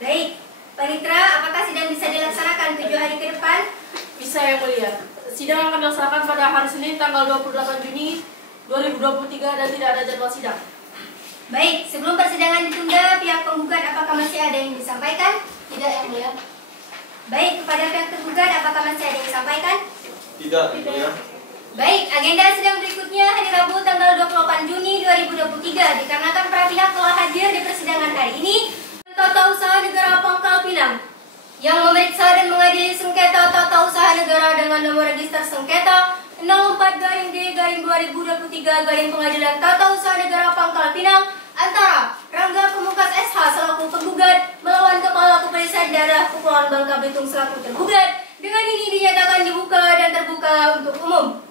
Baik, Panitra, apakah sidang bisa dilaksanakan 7 hari ke depan? Bisa yang mulia. Sidang akan dilaksanakan pada hari Senin tanggal 28 Juni 2023 dan tidak ada jadwal sidang. Baik, sebelum persidangan ditunda, pihak penggugat apakah masih ada yang disampaikan? Tidak yang mulia. Baik, kepada pihak tergugat apakah masih ada yang disampaikan? Tidak yang mulia. Baik, agenda sidang berikutnya hari Rabu tanggal 28 Juni 2023 dikarenakan para pihak telah hadir di persidangan hari ini. Tata Usaha Negara Pangkal Pinang yang memeriksa dan mengadili sengketa tata usaha negara dengan nomor register sengketa 04-D-2023 Pengadilan Tata Usaha Negara Pangkal Pinang antara Rangga Pamungkas SH selaku penggugat melawan Kepala Kepolisian Daerah Kepulauan Bangka Belitung selaku tergugat. Dengan ini dinyatakan dibuka dan terbuka untuk umum.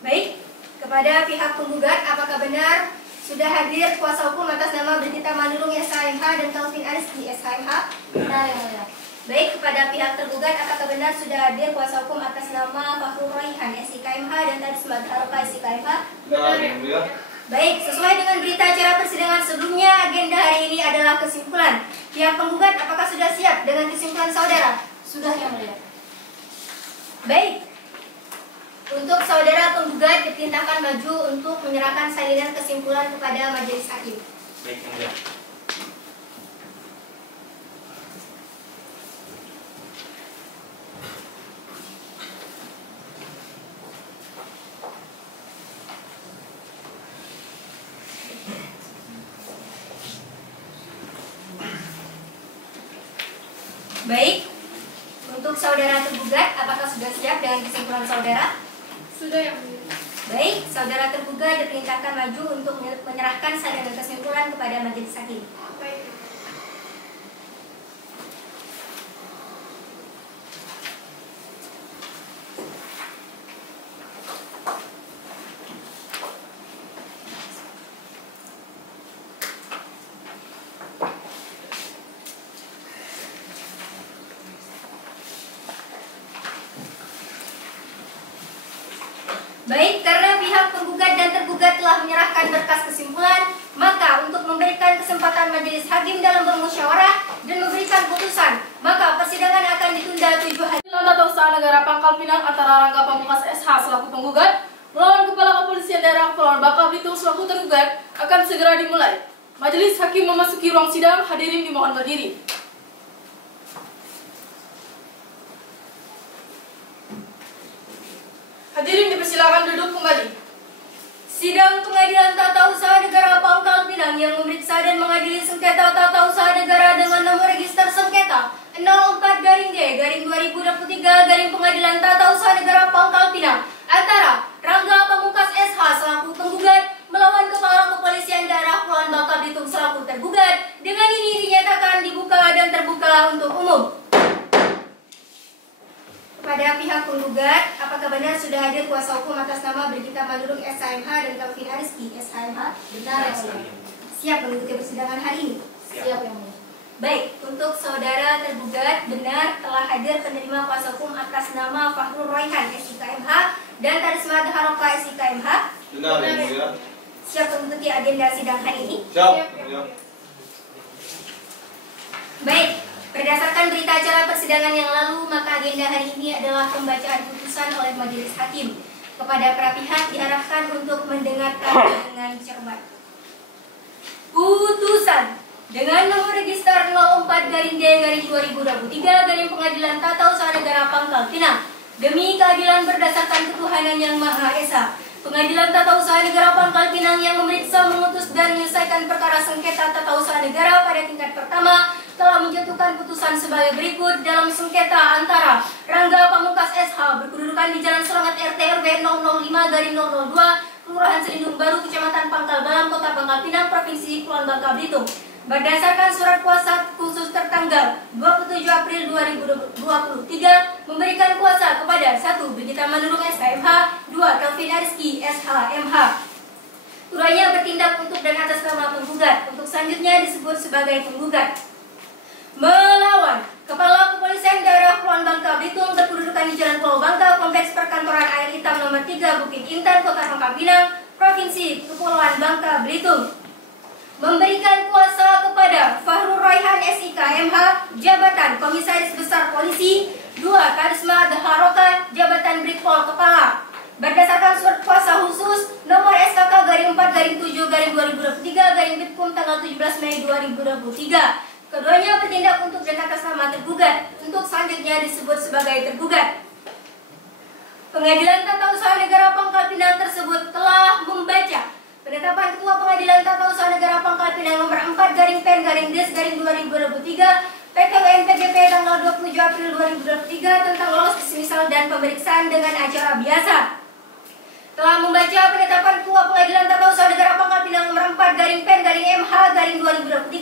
Baik, kepada pihak penggugat apakah benar sudah hadir kuasa hukum atas nama Brigita Manurung SHMH dan Taufin Ariski SHMH? Benar yang mulia. Baik, kepada pihak tergugat apakah benar sudah hadir kuasa hukum atas nama Fakhrul Raihan SIKMH dan Taris Madharoka SIKMH? Benar yang mulia. Baik, sesuai dengan berita acara persidangan sebelumnya, agenda hari ini adalah kesimpulan. Pihak penggugat apakah sudah siap dengan kesimpulan saudara? Sudah yang mulia. Baik. Untuk saudara penggugat diperintahkan maju untuk menyerahkan salinan kesimpulan kepada majelis hakim. Baik yang mulia. Baik. Untuk saudara tergugat apakah sudah siap dengan kesimpulan saudara? Sudah yang mulia. Baik, saudara tergugat diperintahkan maju untuk menyerahkan salinan kesimpulan kepada majelis hakim. Baik. Baik, karena pihak penggugat dan tergugat telah menyerahkan berkas kesimpulan, maka untuk memberikan kesempatan majelis hakim dalam bermusyawarah dan memberikan putusan, maka persidangan akan ditunda 7 hari. Tata Usaha Negara Pangkal Pinang antara Rangga Pamungkas SH selaku penggugat melawan Kepala Kepolisian Daerah Kepulauan Bangka Belitung selaku tergugat akan segera dimulai. Majelis hakim memasuki ruang sidang, hadirin dimohon berdiri. Hadirin dipersilakan duduk kembali. Sidang Pengadilan Tata Usaha Negara Pangkal Pinang yang memeriksa dan mengadili sengketa tata usaha negara dengan nomor register sengketa 04-D-2023 Pengadilan Tata Usaha Negara Pangkal Pinang antara Rangga Pamungkas SH selaku penggugat melawan Kepala Kepolisian Daerah Kepulauan Bangka Belitung selaku tergugat. Dengan ini dinyatakan dibuka dan terbuka untuk umum. Kepada pihak penggugat, apakah benar sudah hadir kuasa hukum atas nama Brigita Manurung SHMH dan Taufin Ariski SHMH? Benar yang mulia. Siap mengikuti persidangan hari ini? Siap yang mulia. Baik, untuk saudara tergugat benar telah hadir penerima kuasa hukum atas nama Fakhrul Raihan SIKMH dan Taris Madharoka SIKMH? Benar yang mulia. Siap mengikuti agenda sidang hari ini? Siap yang mulia. Baik, Berdasarkan berita acara persidangan yang lalu, maka agenda hari ini adalah pembacaan putusan oleh majelis hakim. Kepada para pihak diharapkan untuk mendengarkan dengan cermat. Putusan dengan nomor register 04-D-2023 Pengadilan Tata Usaha Negara Pangkal Pinang demi keadilan berdasarkan ketuhanan yang Maha Esa. Pengadilan Tata Usaha Negara Pangkal Pinang yang memeriksa, memutus dan menyelesaikan perkara sengketa tata usaha negara pada tingkat pertama telah menjatuhkan putusan sebagai berikut dalam sengketa antara Rangga Pamungkas SH berkedudukan di Jalan Serongat RT RW 005-002 Kelurahan Selindung Baru, Kecamatan Pangkal Balam, Kota Pangkal Pinang, Provinsi Kepulauan Bangka Belitung. Berdasarkan surat kuasa khusus tertanggal 27 April 2023 memberikan kuasa kepada 1. Brigita Manurung SKMH, 2. Kelvin Ariski SHMH. Keduanya bertindak untuk dan atas nama penggugat. Untuk selanjutnya disebut sebagai penggugat. Melawan Kepala Kepolisian Daerah Kepulauan Bangka Belitung berkedudukan di Jalan Pulau Bangka, Kompleks Perkantoran Air Hitam nomor 3 Bukit Intan, Kota Pangkal Pinang, Provinsi Kepulauan Bangka Belitung. Memberikan kuasa kepada Fahrul Raihan SIK MH, Jabatan Komisaris Besar Polisi, 2. Karisma Dhaharoka, Jabatan Brigpol Kepala. Berdasarkan surat kuasa khusus nomor SKK _4 _7 2023 Bitkum tanggal 17 Mei 2023. Keduanya bertindak untuk dan atas nama tergugat. Untuk selanjutnya disebut sebagai tergugat. Pengadilan Tata Usaha Negara Pangkal Pinang tersebut telah membaca penetapan Ketua Pengadilan Tata Usaha Negara Pangkal Pinang nomor 4-Pen-Des-2023 PTWN PGP tanggal 27 April 2023 tentang lolos dismisal dan pemeriksaan dengan acara biasa. Telah membaca penetapan Ketua Pengadilan Tata Usaha Negara Pangkal Pinang nomor 4-Pen-MH-2023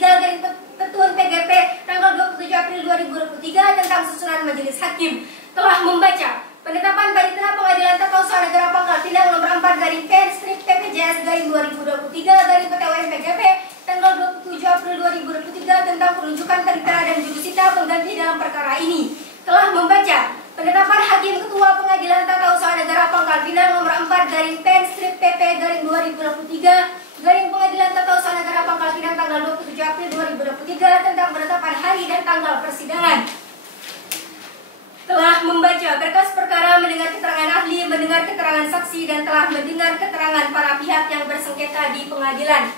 Ketua PGP tanggal 27 April 2023 tentang susunan majelis hakim. Telah membaca penetapan Panitera Pengadilan Tata Usaha Negara Pangkal Pinang nomor 4-PPJS-PPJS-2023 PTWN PGP tanggal 27 April 2023 tentang penunjukan panitera dan jurusita pengganti dalam perkara ini. Telah membaca penetapan Hakim Ketua Pengadilan Tata Usaha Negara Pangkal Pinang nomor 4-Pen-PP-2023 Pengadilan Tata Usaha Negara Pangkal Pinang tanggal 27 April 2023 tentang penetapan hari dan tanggal persidangan. Telah membaca berkas perkara, mendengar keterangan ahli, mendengar keterangan saksi, dan telah mendengar keterangan para pihak yang bersengketa di pengadilan.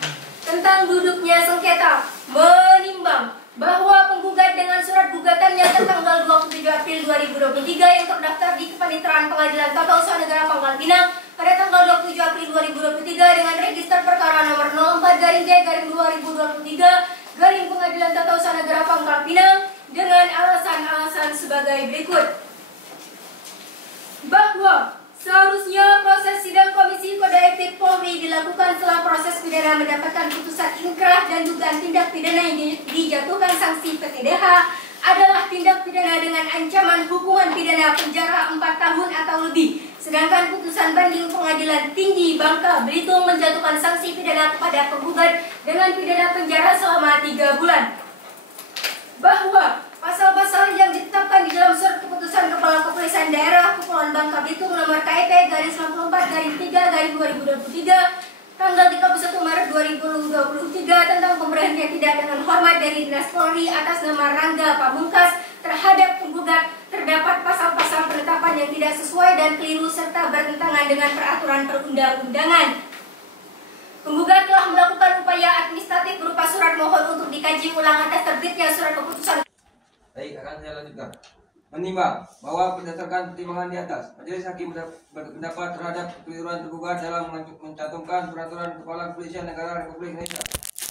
Tentang duduknya sengketa, menimbang bahwa penggugat dengan surat gugatannya tertanggal 27 April 2023 yang terdaftar di Kepaniteraan Pengadilan Tata Usaha Negara Pangkal Pinang pada tanggal 27 April 2023 dengan register perkara nomor 04-D-2023 Pengadilan Tata Usaha Negara Pangkal Pinang dengan alasan-alasan sebagai berikut. Bahwa seharusnya proses sidang Komisi Kode Etik Polri dilakukan setelah proses pidana mendapatkan putusan inkrah dan dugaan tindak pidana yang dijatuhkan sanksi PTDH adalah tindak pidana dengan ancaman hukuman pidana penjara 4 tahun atau lebih. Sedangkan putusan banding Pengadilan Tinggi Bangka Belitung menjatuhkan sanksi pidana kepada penggugat dengan pidana penjara selama 3 bulan. Bahwa pasal-pasal yang ditetapkan di dalam surat keputusan Kepala Kepolisian Daerah Kepulauan Bangka Belitung nomor KIP _94-3/2023 tanggal 31 Maret 2023 tentang pemberhentian tidak dengan hormat dari Dinas Polri atas nama Rangga Pamungkas terhadap penggugat terdapat pasal-pasal penetapan yang tidak sesuai dan keliru serta bertentangan dengan peraturan perundang-undangan. Penggugat telah melakukan upaya administratif berupa surat mohon untuk dikaji ulang atas terbitnya surat keputusan. Baik, akan saya lanjutkan. Menimbang bahwa berdasarkan pertimbangan di atas, majelis hakim berpendapat terhadap kekeliruan tergugat dalam mencantumkan peraturan Kepala Kepolisian Negara Republik Indonesia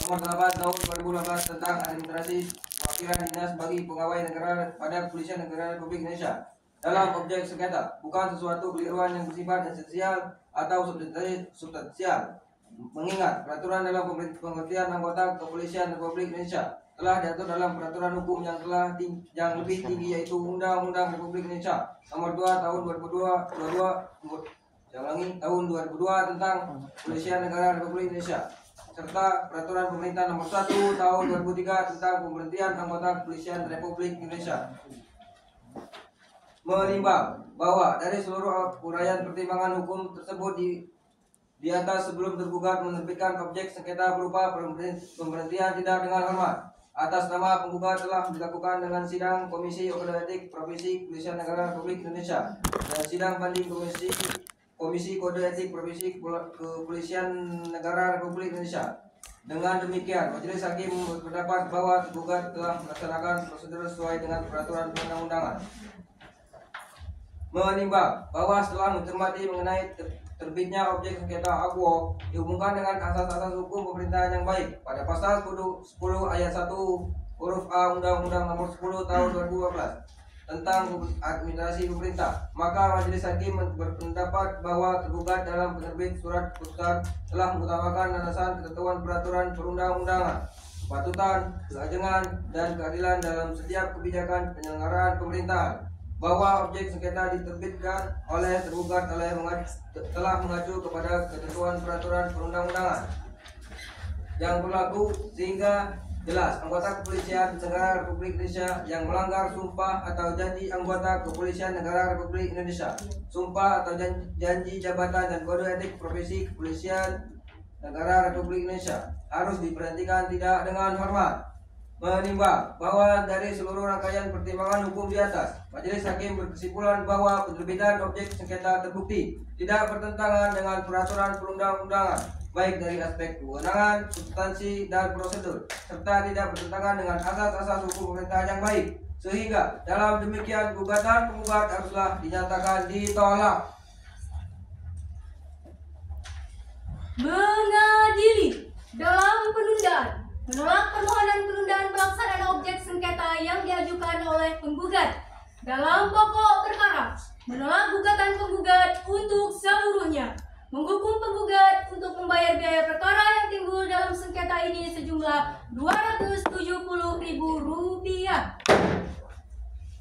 nomor 8 tahun 2018 tentang administrasi perwakilan dinas bagi pegawai negara pada Kepolisian Negara Republik Indonesia dalam objek sengketa, bukan sesuatu kekeliruan yang bersifat esensial atau substansial. Mengingat peraturan dalam pengertian anggota Kepolisian Republik Indonesia telah diatur dalam peraturan hukum yang lebih tinggi, yaitu Undang-Undang Republik Indonesia Nomor 2 Tahun 2002 tentang Kepolisian Negara Republik Indonesia serta Peraturan Pemerintah Nomor 1 Tahun 2003 tentang pemberhentian anggota Kepolisian Republik Indonesia. Menimbang bahwa dari seluruh uraian pertimbangan hukum tersebut di atas sebelum tergugat menerbitkan objek sengketa berupa pemberhentian tidak dengan hormat, atas nama penggugat telah dilakukan dengan sidang Komisi Kode Etik Profesi Kepolisian Negara Republik Indonesia dan sidang banding Komisi Kode Etik Profesi Kepolisian Negara Republik Indonesia. Dengan demikian, Majelis Hakim berpendapat bahwa tergugat telah melaksanakan prosedur sesuai dengan peraturan perundang-undangan. Menimbang bahwa setelah mencermati mengenai terbitnya objek sengketa akuo dihubungkan dengan asas-asas hukum pemerintahan yang baik pada pasal 10 ayat 1 huruf A Undang-Undang Nomor 10 Tahun 2012 tentang administrasi pemerintah, maka Majelis Hakim berpendapat bahwa tergugat dalam penerbit surat putusan telah mengutamakan landasan ketentuan peraturan perundang-undangan, kepatutan, keajengan, dan keadilan dalam setiap kebijakan penyelenggaraan pemerintahan, bahwa objek sengketa diterbitkan oleh tergugat telah mengacu kepada ketentuan peraturan perundang-undangan yang berlaku, sehingga jelas anggota kepolisian negara Republik Indonesia yang melanggar sumpah atau janji anggota kepolisian negara Republik Indonesia, sumpah atau janji jabatan dan kode etik profesi kepolisian negara Republik Indonesia harus diberhentikan tidak dengan hormat. Menimbang bahwa dari seluruh rangkaian pertimbangan hukum di atas, Majelis Hakim berkesimpulan bahwa penerbitan objek sengketa terbukti tidak bertentangan dengan peraturan perundang-undangan, baik dari aspek kewenangan, substansi, dan prosedur, serta tidak bertentangan dengan asas-asas hukum pemerintahan yang baik, sehingga dalam demikian gugatan penggugat haruslah dinyatakan ditolak. Mengadili dalam penundaan, menolak permohonan penundaan pelaksanaan objek sengketa yang diajukan oleh penggugat. Dalam pokok perkara, menolak gugatan penggugat untuk seluruhnya, menghukum penggugat untuk membayar biaya perkara yang timbul dalam sengketa ini sejumlah Rp270.000.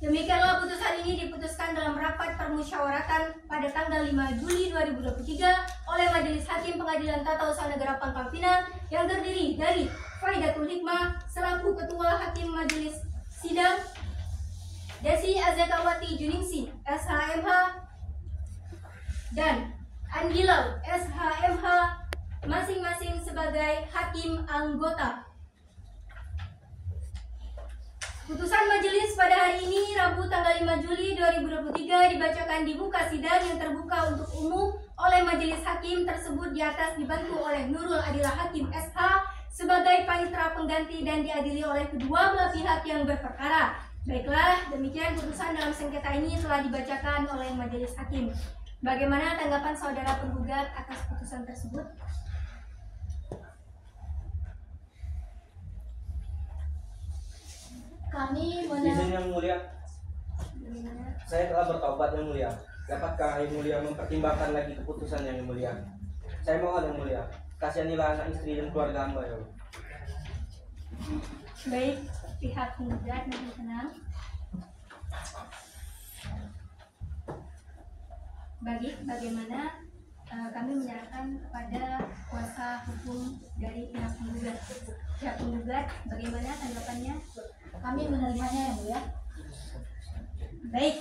Demikianlah putusan ini diputuskan dalam rapat permusyawaratan pada tanggal 5 Juli 2023 oleh Majelis Hakim Pengadilan Tata Usaha Negara Pangkal Pinang yang terdiri dari Faidatul Hikmah selaku Ketua Hakim Majelis Sidang, Desi Azekawati Juningsi SHMH, dan Andilau SHMH masing-masing sebagai hakim anggota. Putusan majelis pada hari ini Rabu tanggal 5 Juli 2023 dibacakan di muka sidang yang terbuka untuk umum oleh majelis hakim tersebut di atas dibantu oleh Nurul Adilah Hakim SH sebagai panitera pengganti dan diadili oleh kedua belah pihak yang berperkara. Baiklah, demikian putusan dalam sengketa ini telah dibacakan oleh majelis hakim. Bagaimana tanggapan saudara penggugat atas putusan tersebut? Kami Izin yang mulia, saya telah bertaubat yang mulia. Dapatkah yang mulia mempertimbangkan lagi keputusan yang mulia? Saya mohon yang mulia, kasihanilah anak istri dan keluarga hamba ya Allah. Baik, pihak penggugat mohon tenang. Bagaimana kami menyerahkan kepada kuasa hukum dari pihak penggugat. Pihak penggugat, bagaimana tanggapannya? kami menerimanya yang mulia. Baik.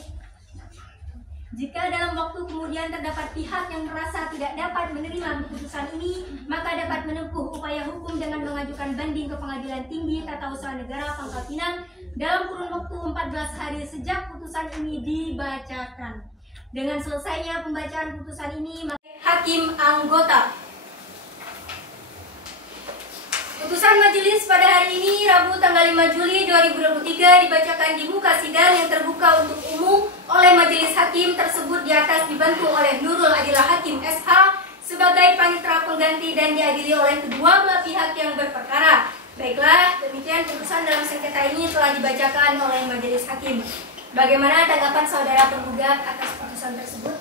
Jika dalam waktu kemudian terdapat pihak yang merasa tidak dapat menerima keputusan ini, maka dapat menempuh upaya hukum dengan mengajukan banding ke Pengadilan Tinggi Tata Usaha Negara Pangkal Pinang dalam kurun waktu 14 hari sejak putusan ini dibacakan. Dengan selesainya pembacaan putusan ini, hakim anggota. Putusan majelis pada hari ini Rabu tanggal 5 Juli 2023 dibacakan di muka sidang yang terbuka untuk umum oleh majelis hakim tersebut di atas dibantu oleh Nurul Adilah Hakim SH sebagai panitera pengganti dan diadili oleh kedua belah pihak yang berperkara. Baiklah, demikian putusan dalam sengketa ini telah dibacakan oleh majelis hakim. Bagaimana tanggapan saudara penggugat atas putusan tersebut?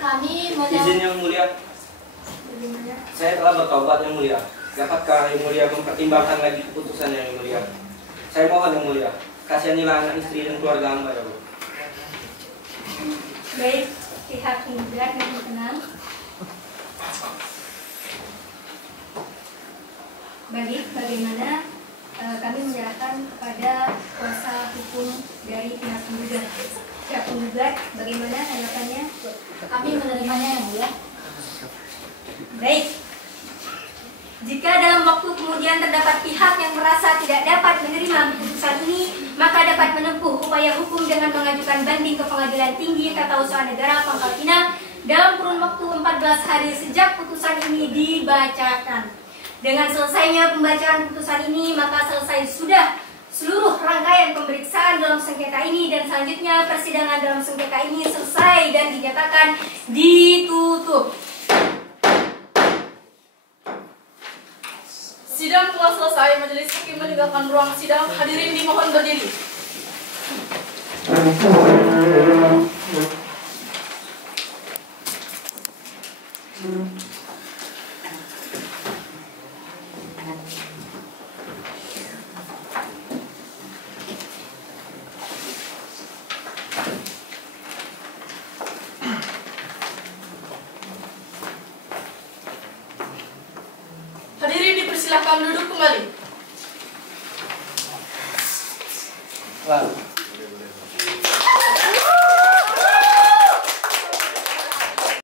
Kami Izin yang mulia, saya telah bertaubat yang mulia. Dapatkah yang mulia mempertimbangkan lagi keputusan yang mulia? Saya mohon yang mulia, kasihanilah anak istri dan keluarga hamba ya Allah. Baik, pihak penggugat mohon tenang. Baik, bagaimana kami menyerahkan kepada kuasa hukum dari pihak penggugat. Pihak penggugat, bagaimana tanggapannya? kami menerimanya yang mulia. kemudian terdapat pihak yang merasa tidak dapat menerima keputusan ini, maka dapat menempuh upaya hukum dengan mengajukan banding ke Pengadilan Tinggi Tata Usaha Negara Pangkal Pinang dalam kurun waktu 14 hari sejak putusan ini dibacakan. Dengan selesainya pembacaan putusan ini, maka selesai sudah seluruh rangkaian pemeriksaan dalam sengketa ini, dan selanjutnya persidangan dalam sengketa ini selesai dan dinyatakan ditutup. Sidang telah selesai. Majelis hakim meninggalkan ruang sidang. Hadirin dimohon berdiri. Hadirin dipersilakan duduk kembali.